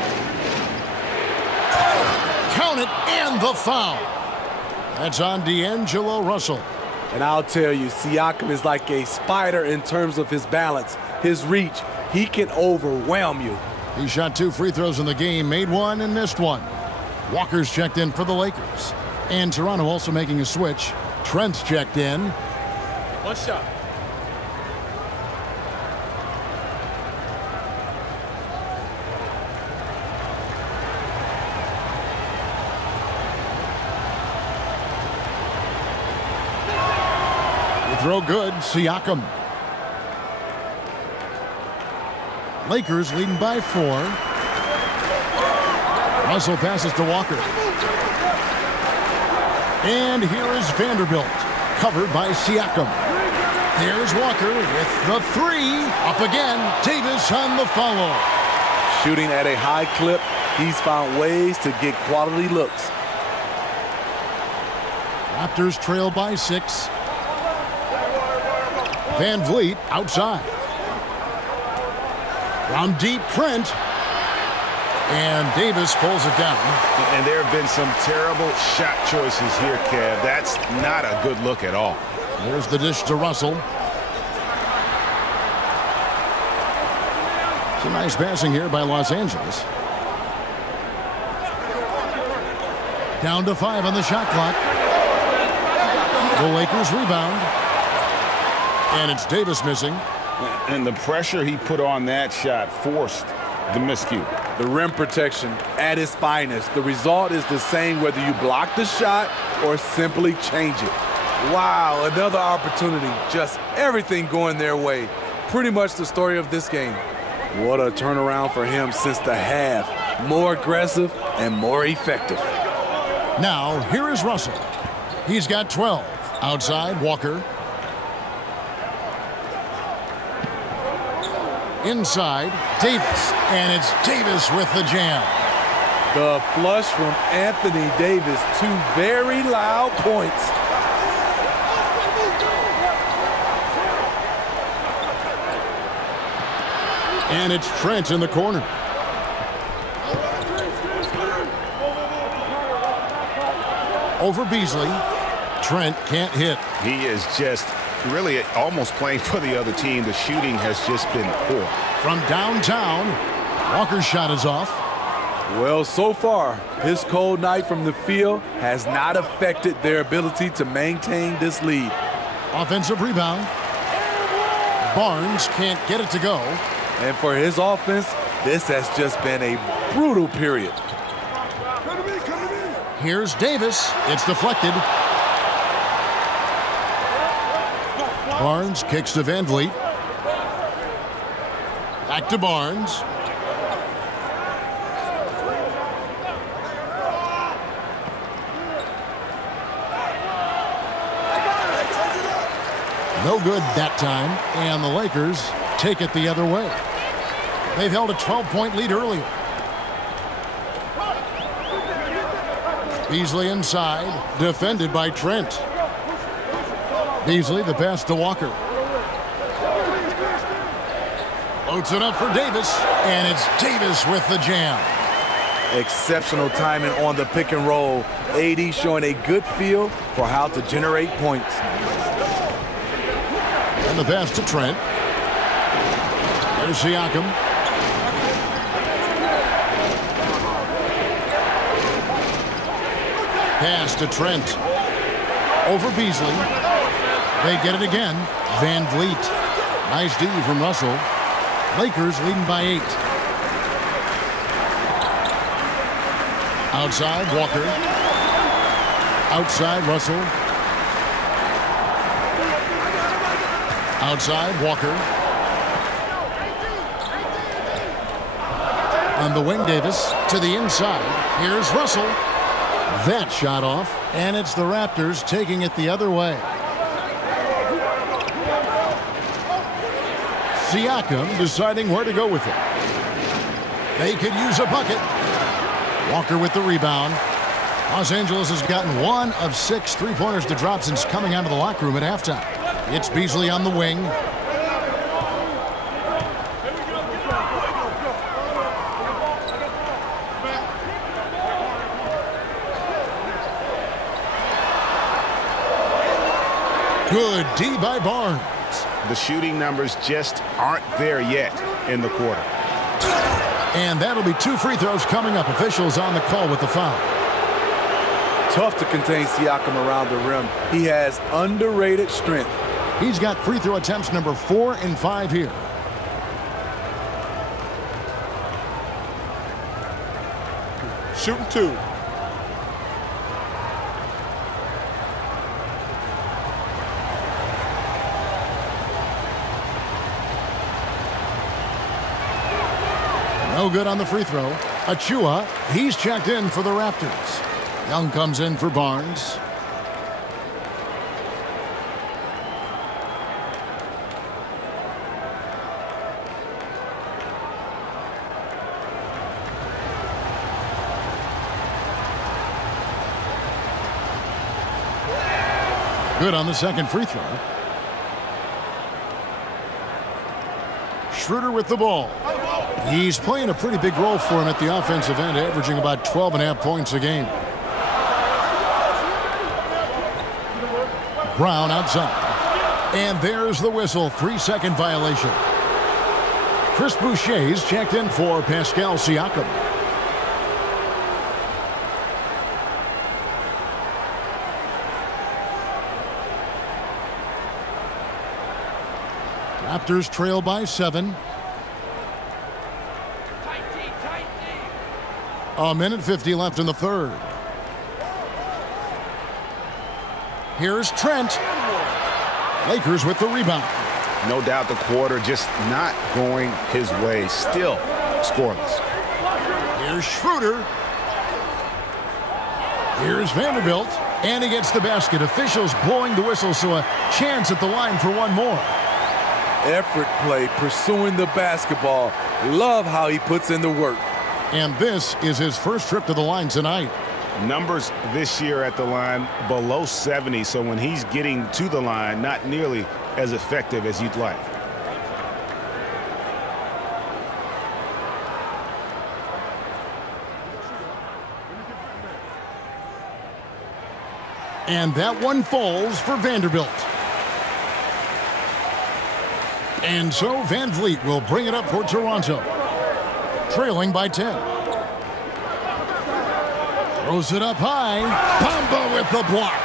Count it, and the foul. That's on D'Angelo Russell. And I'll tell you, Siakam is like a spider in terms of his balance, his reach. He can overwhelm you. He shot 2 free throws in the game, made 1 and missed 1. Walker's checked in for the Lakers. And Toronto also making a switch. Trent's checked in. 1 shot. throw good. Siakam. Lakers leading by 4. Russell passes to Walker. And here is Vanderbilt, covered by Siakam. There's Walker with the 3. Up again. Davis on the follow. Shooting at a high clip, he's found ways to get quality looks. Raptors trail by 6. Van Vliet outside. From deep, Trent. And Davis pulls it down. And there have been some terrible shot choices here, Kev. That's not a good look at all. There's the dish to Russell. Some nice passing here by Los Angeles. Down to 5 on the shot clock. The Lakers rebound. And it's Davis missing. And the pressure he put on that shot forced the miscue. The rim protection at its finest. The result is the same whether you block the shot or simply change it. Wow, another opportunity. Just everything going their way. Pretty much the story of this game. What a turnaround for him since the half. More aggressive and more effective. Now, here is Russell. He's got 12. Outside, Walker. Inside, Davis. And it's Davis with the jam. The flush from Anthony Davis. 2 very loud points. And it's Trent in the corner. Over Beasley. Trent can't hit. He is just really almost playing for the other team. The shooting has just been poor. From downtown, Walker's shot is off. Well, so far, his cold night from the field has not affected their ability to maintain this lead. Offensive rebound. Barnes can't get it to go. And for his offense, this has just been a brutal period. Here's Davis. It's deflected. Barnes kicks to Van Vliet. Back to Barnes. No good that time, and the Lakers take it the other way. They've held a 12-point lead earlier. Beasley inside, defended by Trent. Beasley, the pass to Walker. Loads it up for Davis, and it's Davis with the jam. Exceptional timing on the pick and roll. AD showing a good feel for how to generate points. And the pass to Trent. There's Siakam. Pass to Trent. Over Beasley. They get it again. Van Vliet. Nice D from Russell. Lakers leading by 8. Outside, Walker. Outside, Russell. Outside, Walker. On the wing, Davis to the inside. Here's Russell. That shot off, and it's the Raptors taking it the other way. Siakam deciding where to go with it. They could use a bucket. Walker with the rebound. Los Angeles has gotten 1 of 6 three-pointers to drop since coming out of the locker room at halftime. It's Beasley on the wing. Good D by Barnes. The shooting numbers just aren't there yet in the quarter. And that'll be 2 free throws coming up. Officials on the call with the foul. Tough to contain Siakam around the rim. He has underrated strength. He's got free throw attempts number 4 and 5 here. Shooting 2. No good on the free throw. Achua, he's checked in for the Raptors. Young comes in for Barnes. Good on the second free throw. Schroeder with the ball. He's playing a pretty big role for him at the offensive end, averaging about 12.5 points a game. Brown outside. And there's the whistle. 3-second violation. Chris Boucher's checked in for Pascal Siakam. Raptors trail by 7. A minute 50 left in the third. Here's Trent. Lakers with the rebound. No doubt the quarter just not going his way. Still scoreless. Here's Schroeder. Here's Vanderbilt. And he gets the basket. Officials blowing the whistle, so a chance at the line for one more. Effort play, pursuing the basketball. Love how he puts in the work. And this is his first trip to the line tonight. Numbers this year at the line below 70, so when he's getting to the line, not nearly as effective as you'd like. And that one falls for Vanderbilt. And so Van Vliet will bring it up for Toronto. Trailing by 10. Throws it up high. Bamba with the block.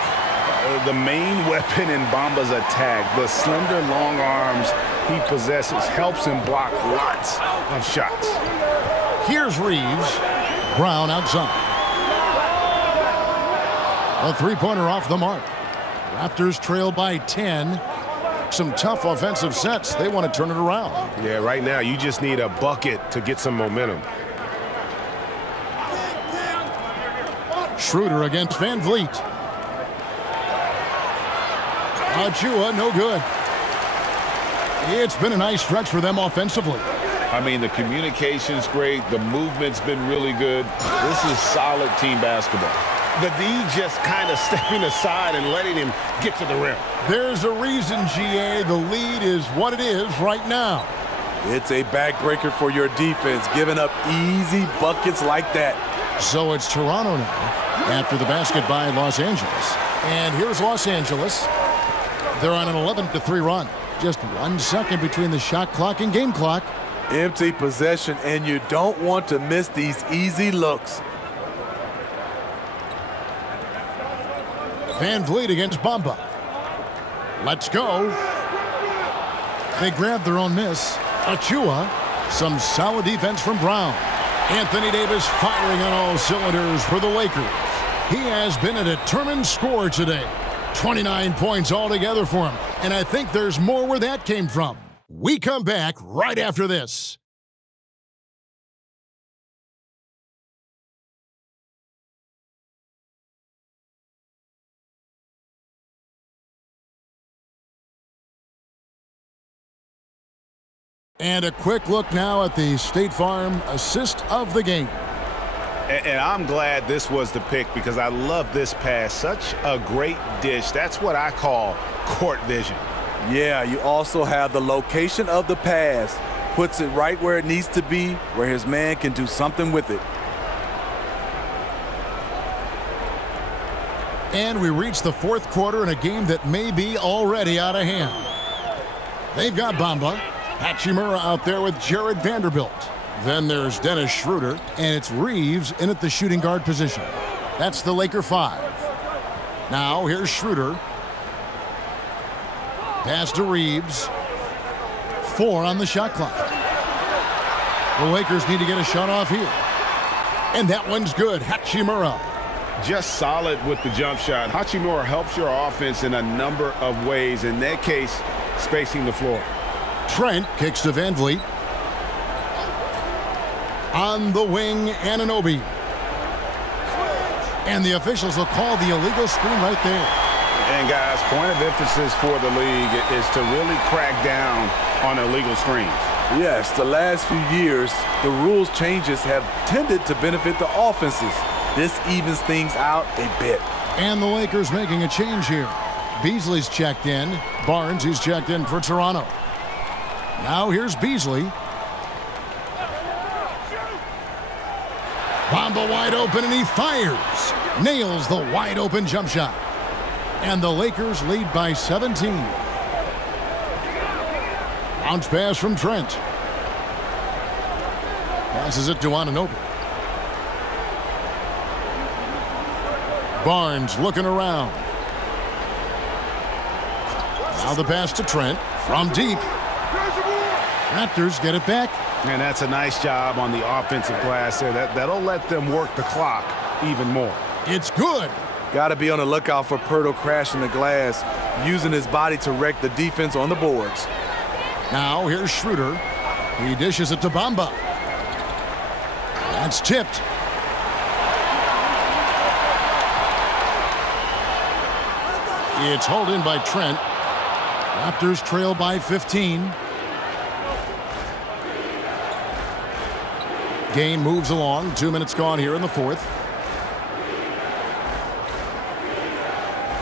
The main weapon in Bamba's attack, the slender long arms he possesses, helps him block lots of shots. Here's Reeves. Brown outside. A three-pointer off the mark. Raptors trail by 10. Some tough offensive sets. They want to turn it around. Yeah, right now you just need a bucket to get some momentum. Schroeder against Van Vliet. Achua, no good. It's been a nice stretch for them offensively. I mean, the communication's great. The movement's been really good. This is solid team basketball. The D just kind of stepping aside and letting him get to the rim. There's a reason, GA, the lead is what it is right now. It's a backbreaker for your defense, giving up easy buckets like that. So it's Toronto now after the basket by Los Angeles. And here's Los Angeles. They're on an 11-3 run. Just 1 second between the shot clock and game clock. Empty possession, and you don't want to miss these easy looks. Van Vliet against Bamba. Let's go. They grab their own miss. Achua. Some solid defense from Brown. Anthony Davis firing on all cylinders for the Lakers. He has been a determined scorer today. 29 points altogether for him. And I think there's more where that came from. We come back right after this. And a quick look now at the State Farm assist of the game. And I'm glad this was the pick because I love this pass. Such a great dish. That's what I call court vision. Yeah, you also have the location of the pass. Puts it right where it needs to be, where his man can do something with it. And we reach the fourth quarter in a game that may be already out of hand. They've got Bamba. Hachimura out there with Jared Vanderbilt. Then there's Dennis Schroeder, and it's Reeves in at the shooting guard position. That's the Laker 5. Now here's Schroeder. Pass to Reeves. 4 on the shot clock. The Lakers need to get a shot off here. And that one's good. Hachimura. Just solid with the jump shot. Hachimura helps your offense in a number of ways. In that case, spacing the floor. Trent kicks to Van Vliet. On the wing, Anunoby. And the officials will call the illegal screen right there. And, guys, point of emphasis for the league is to really crack down on illegal screens. Yes, the last few years, the rules changes have tended to benefit the offenses. This evens things out a bit. And the Lakers making a change here. Beasley's checked in. Barnes, he's checked in for Toronto. Now here's Beasley. Bamba wide open, and he fires. Nails the wide open jump shot. And the Lakers lead by 17. Bounce pass from Trent. Passes it to Anunoby. Barnes looking around. Now the pass to Trent from deep. Raptors get it back. And that's a nice job on the offensive glass there. That'll let them work the clock even more. It's good. Got to be on the lookout for Pirtle crashing the glass, using his body to wreck the defense on the boards. Now here's Schroeder. He dishes it to Bamba. That's tipped. It's hauled in by Trent. Raptors trail by 15. Game moves along. 2 minutes gone here in the fourth.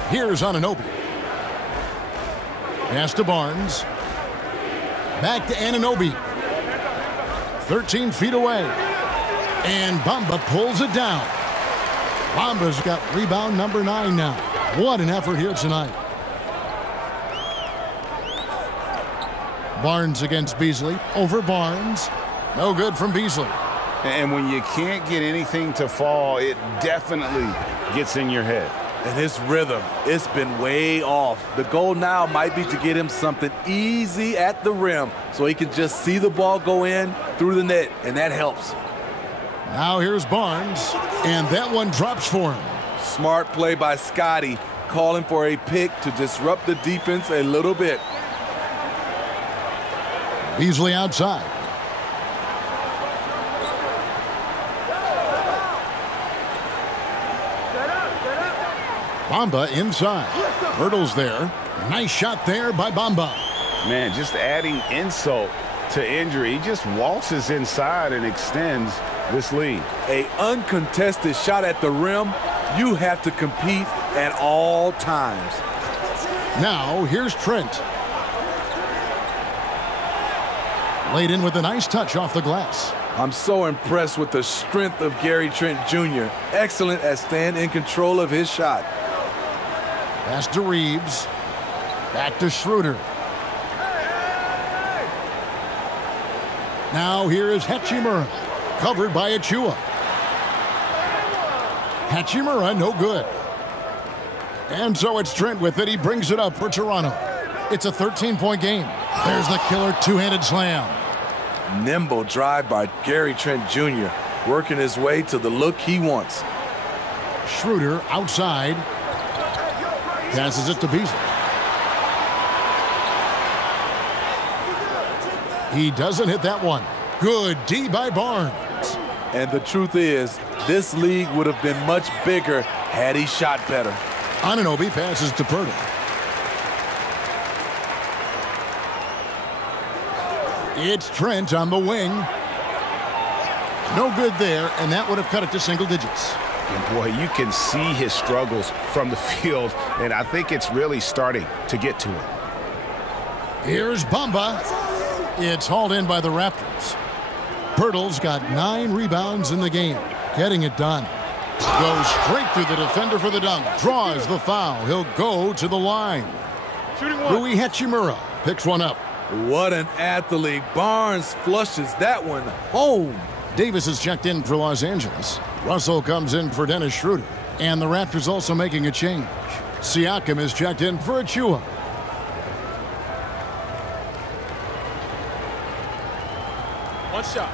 Here's Anunoby. Pass to Barnes. Back to Anunoby. 13 feet away. And Bamba pulls it down. Bamba's got rebound number 9 now. What an effort here tonight. Barnes against Beasley. Over Barnes. No good from Beasley. And when you can't get anything to fall, it definitely gets in your head. And his rhythm, it's been way off. The goal now might be to get him something easy at the rim so he can just see the ball go in through the net, and that helps. Now here's Barnes, and that one drops for him. Smart play by Scotty, calling for a pick to disrupt the defense a little bit. Beasley outside. Bamba inside. Hurdles there. Nice shot there by Bamba. Man, just adding insult to injury. He just waltzes inside and extends this lead. An uncontested shot at the rim. You have to compete at all times. Now here's Trent. Laid in with a nice touch off the glass. I'm so impressed with the strength of Gary Trent Jr. Excellent at staying in control of his shot. Pass to Reeves. Back to Schroeder. Now here is Hachimura. Covered by Achua. Hachimura, no good. And so it's Trent with it. He brings it up for Toronto. It's a 13-point game. There's the killer two-handed slam. Nimble drive by Gary Trent Jr. working his way to the look he wants. Schroeder outside. Passes it to Beasley. He doesn't hit that one. Good D by Barnes. And the truth is, this league would have been much bigger had he shot better. Anunoby passes to Pirtle. It's Trent on the wing. No good there, and that would have cut it to single digits. And boy, you can see his struggles from the field, and I think it's really starting to get to him. Here's Bamba. It's hauled in by the Raptors. Pirtle's got 9 rebounds in the game. Getting it done. Goes straight through the defender for the dunk. Draws the foul. He'll go to the line. Rui Hachimura picks one up. What an athlete. Barnes flushes that one home. Davis is checked in for Los Angeles. Russell comes in for Dennis Schroeder. And the Raptors also making a change. Siakam is checked in for Achua. One shot.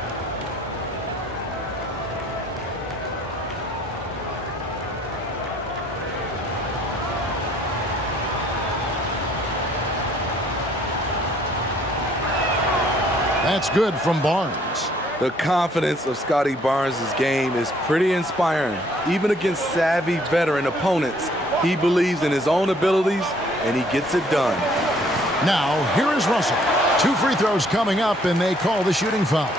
That's good from Barnes. The confidence of Scotty Barnes' game is pretty inspiring. Even against savvy veteran opponents, he believes in his own abilities, and he gets it done. Now, here is Russell. 2 free throws coming up, and they call the shooting foul.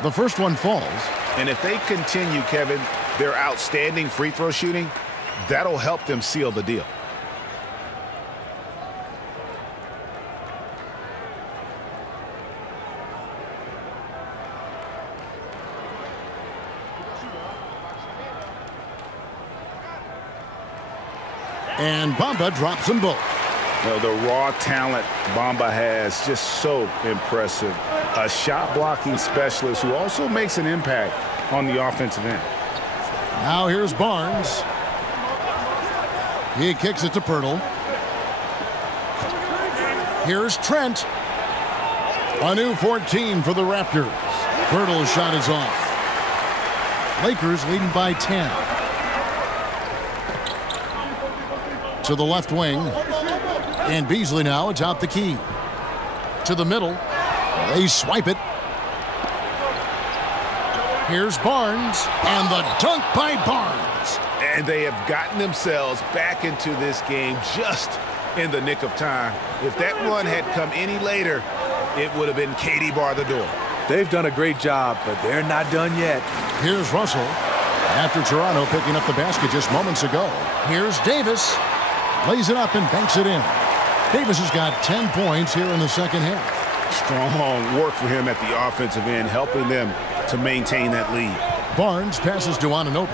The first one falls. And if they continue, Kevin, their outstanding free throw shooting, that'll help them seal the deal. And Bamba drops them both. The raw talent Bamba has, just so impressive. A shot blocking specialist who also makes an impact on the offensive end. Now here's Barnes. He kicks it to Pirtle. Here's Trent. A new 14 for the Raptors. Pirtle's shot is off. Lakers leading by 10. To the left wing. And Beasley now atop the key. To the middle. They swipe it. Here's Barnes. And the dunk by Barnes. And they have gotten themselves back into this game just in the nick of time. If that run had come any later, it would have been Katie bar the door. They've done a great job, but they're not done yet. Here's Russell. After Toronto picking up the basket just moments ago. Here's Davis. Lays it up and banks it in. Davis has got 10 points here in the second half. Strong work for him at the offensive end, helping them to maintain that lead. Barnes passes to Anunoby.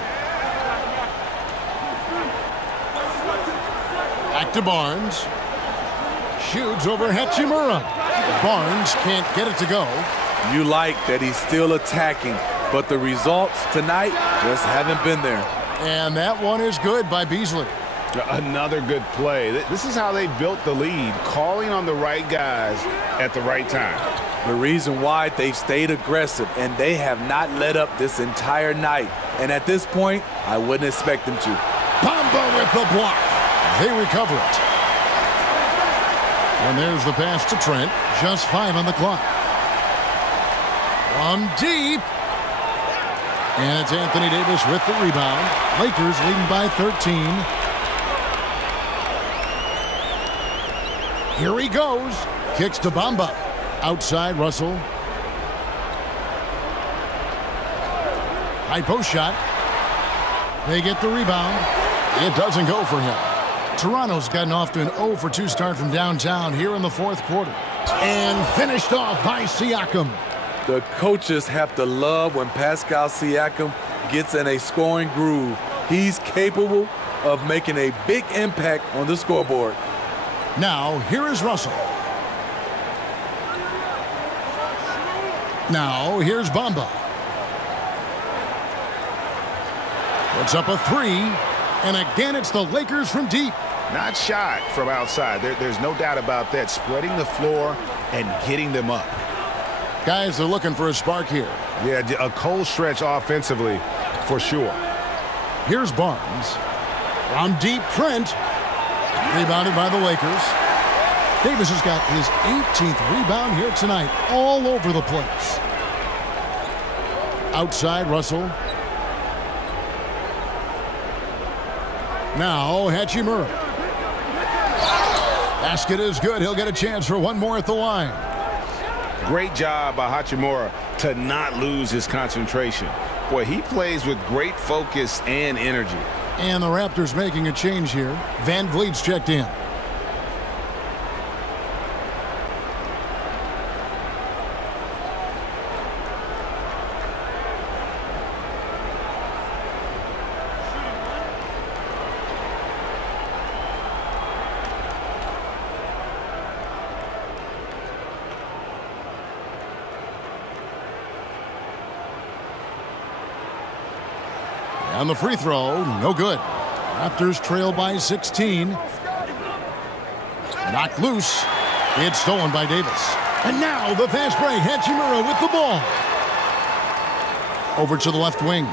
Back to Barnes. Shoots over Hachimura. Barnes can't get it to go. You like that he's still attacking, but the results tonight just haven't been there. And that one is good by Beasley. Another good play. This is how they built the lead, calling on the right guys at the right time. The reason why they've stayed aggressive, and they have not let up this entire night. And at this point, I wouldn't expect them to. Bamba with the block. They recover it. And there's the pass to Trent. Just 5 on the clock. From deep. And it's Anthony Davis with the rebound. Lakers leading by 13. Here he goes. Kicks to Bamba. Outside Russell. High post shot. They get the rebound. It doesn't go for him. Toronto's gotten off to an 0 for 2 start from downtown here in the fourth quarter. And finished off by Siakam. The coaches have to love when Pascal Siakam gets in a scoring groove. He's capable of making a big impact on the scoreboard. Now, here is Russell. Now, here's Bamba. Puts up a 3. And again, it's the Lakers from deep. Not shot from outside. There's no doubt about that. Spreading the floor and getting them up. Guys are looking for a spark here. Yeah, a cold stretch offensively for sure. Here's Barnes. From deep, Trent. Rebounded by the Lakers. Davis has got his 18th rebound here tonight, all over the place. Outside, Russell. Now, Hachimura. Basket is good. He'll get a chance for one more at the line. Great job by Hachimura to not lose his concentration. Boy, he plays with great focus and energy. And the Raptors making a change here. Van Vliet's checked in. And the free throw, no good. Raptors trail by 16. Knocked loose. It's stolen by Davis. And now the fast break. Hachimura with the ball. Over to the left wing.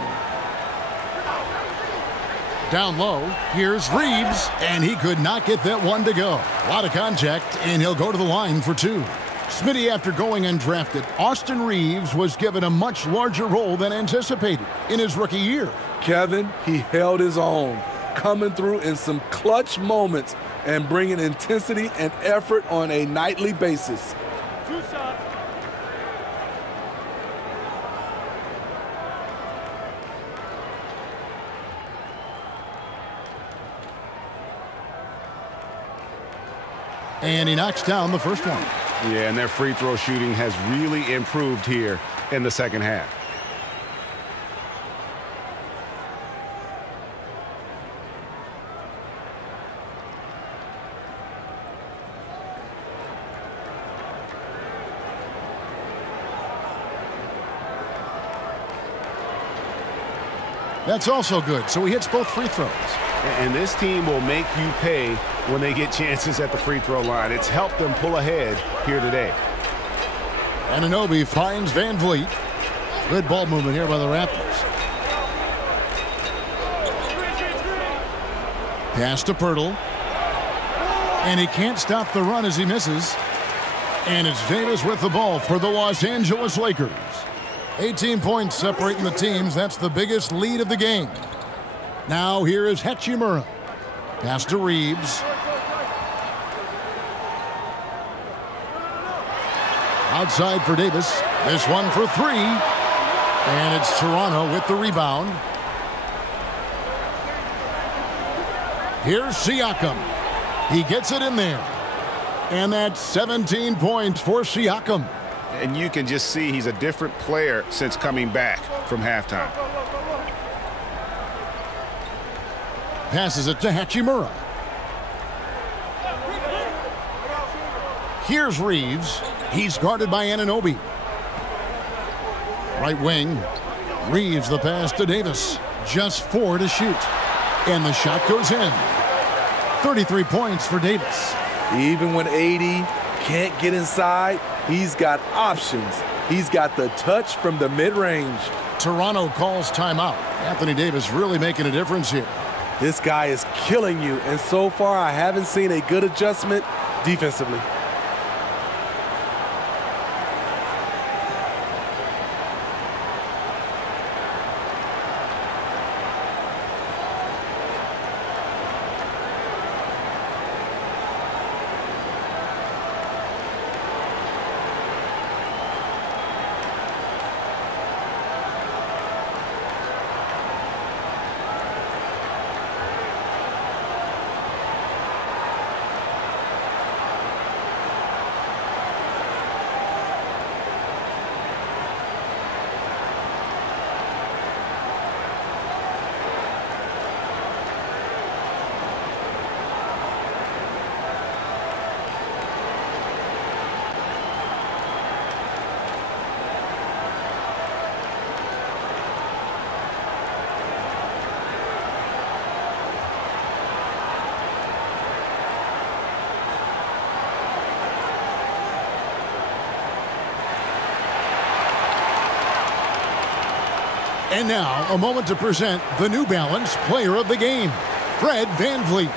Down low, here's Reeves, and he could not get that one to go. A lot of contact, and he'll go to the line for two. Smitty, after going undrafted, Austin Reeves was given a much larger role than anticipated in his rookie year. Kevin, he held his own, coming through in some clutch moments and bringing intensity and effort on a nightly basis. Two shots. And he knocks down the first one. Yeah, and their free throw shooting has really improved here in the second half. That's also good, so he hits both free throws. And this team will make you pay when they get chances at the free throw line. It's helped them pull ahead here today. Anunoby finds Van Vliet. Good ball movement here by the Raptors. Pass to Pirtle. And he can't stop the run as he misses. And it's Davis with the ball for the Los Angeles Lakers. 18 points separating the teams. That's the biggest lead of the game. Now here is Hachimura. Pass to Reeves. Outside for Davis. This one for three. And it's Toronto with the rebound. Here's Siakam. He gets it in there. And that's 17 points for Siakam. And you can just see he's a different player since coming back from halftime. Passes it to Hachimura. Here's Reeves. He's guarded by Anunoby. Right wing. Reeves the pass to Davis. Just 4 to shoot. And the shot goes in. 33 points for Davis. Even when AD can't get inside, he's got options. He's got the touch from the mid-range. Toronto calls timeout. Anthony Davis really making a difference here. This guy is killing you, and so far I haven't seen a good adjustment defensively. And now, a moment to present the New Balance Player of the Game, Fred VanVleet.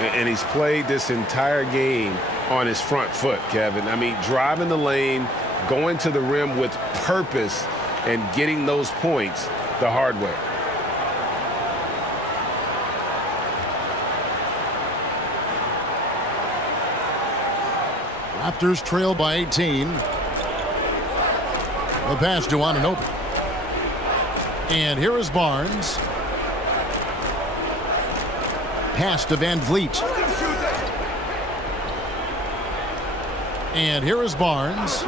And he's played this entire game on his front foot, Kevin. I mean, driving the lane, going to the rim with purpose, and getting those points the hard way. Raptors trail by 18. The pass to Anunoby. And here is Barnes. Pass to Van Vliet. And here is Barnes.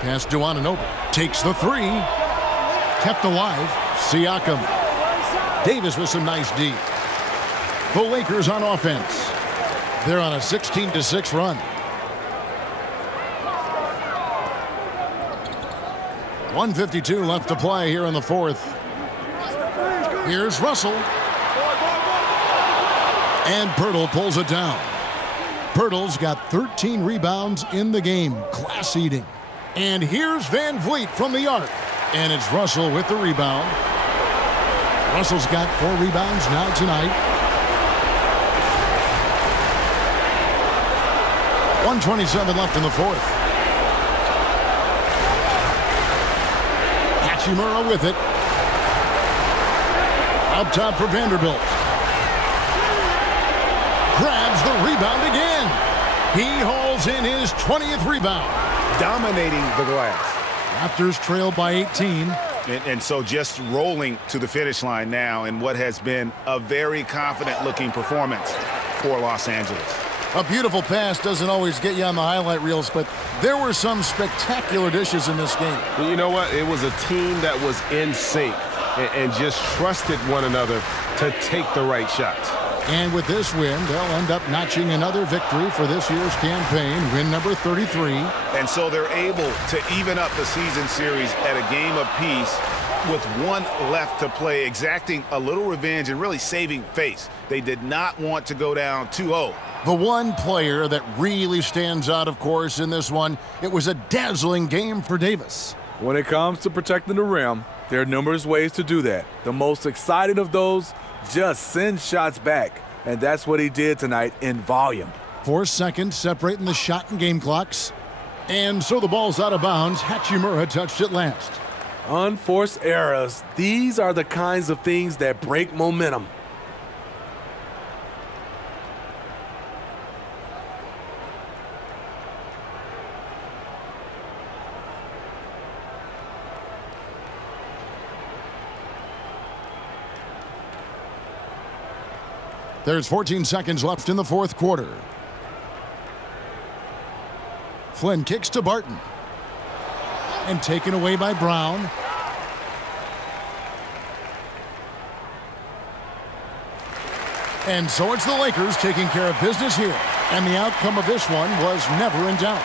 Pass to Anunoby. Takes the three. Kept alive. Siakam. Davis with some nice D. The Lakers on offense. They're on a 16-6 run. 1:52 left to play here in the fourth. Here's Russell. And Pirtle pulls it down. Pirtle's got 13 rebounds in the game. Class eating. And here's Van Vliet from the arc. And it's Russell with the rebound. Russell's got 4 rebounds now tonight. 1:27 left in the fourth. Hachimura with it. Up top for Vanderbilt. Grabs the rebound again. He hauls in his 20th rebound. Dominating the glass. Raptors trail by 18. And so just rolling to the finish line now in what has been a very confident-looking performance for Los Angeles. A beautiful pass doesn't always get you on the highlight reels, but there were some spectacular dishes in this game. Well, you know what? It was a team that was in sync and just trusted one another to take the right shots. And with this win, they'll end up notching another victory for this year's campaign, win number 33. And so they're able to even up the season series at a game apiece with one left to play, exacting a little revenge and really saving face. They did not want to go down 2-0. The one player that really stands out, of course, in this one, it was a dazzling game for Davis. When it comes to protecting the rim, there are numerous ways to do that. The most exciting of those, just send shots back. And that's what he did tonight in volume. 4 seconds separating the shot and game clocks. And so the ball's out of bounds. Hachimura touched it last. Unforced errors. These are the kinds of things that break momentum. There's 14 seconds left in the fourth quarter. Flynn kicks to Barton. And taken away by Brown. And so it's the Lakers taking care of business here. And the outcome of this one was never in doubt.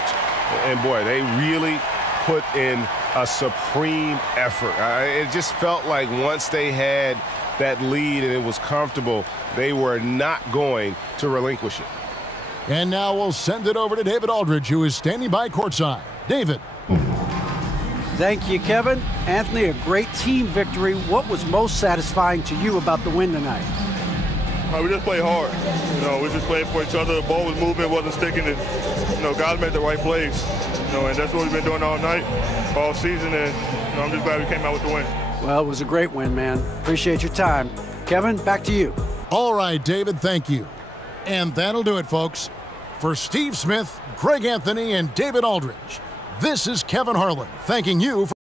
And boy, they really put in a supreme effort. It just felt like once they had that lead and it was comfortable, they were not going to relinquish it. And now we'll send it over to David Aldridge, who is standing by courtside. David. Thank you, Kevin. Anthony, a great team victory. What was most satisfying to you about the win tonight? We just played hard. We just played for each other. The ball was moving, wasn't sticking, and guys made the right plays. And that's what we've been doing all night, all season, and I'm just glad we came out with the win. Well, it was a great win, man. Appreciate your time. Kevin, back to you. All right, David, thank you. And that'll do it, folks. For Steve Smith, Greg Anthony, and David Aldridge, this is Kevin Harlan thanking you for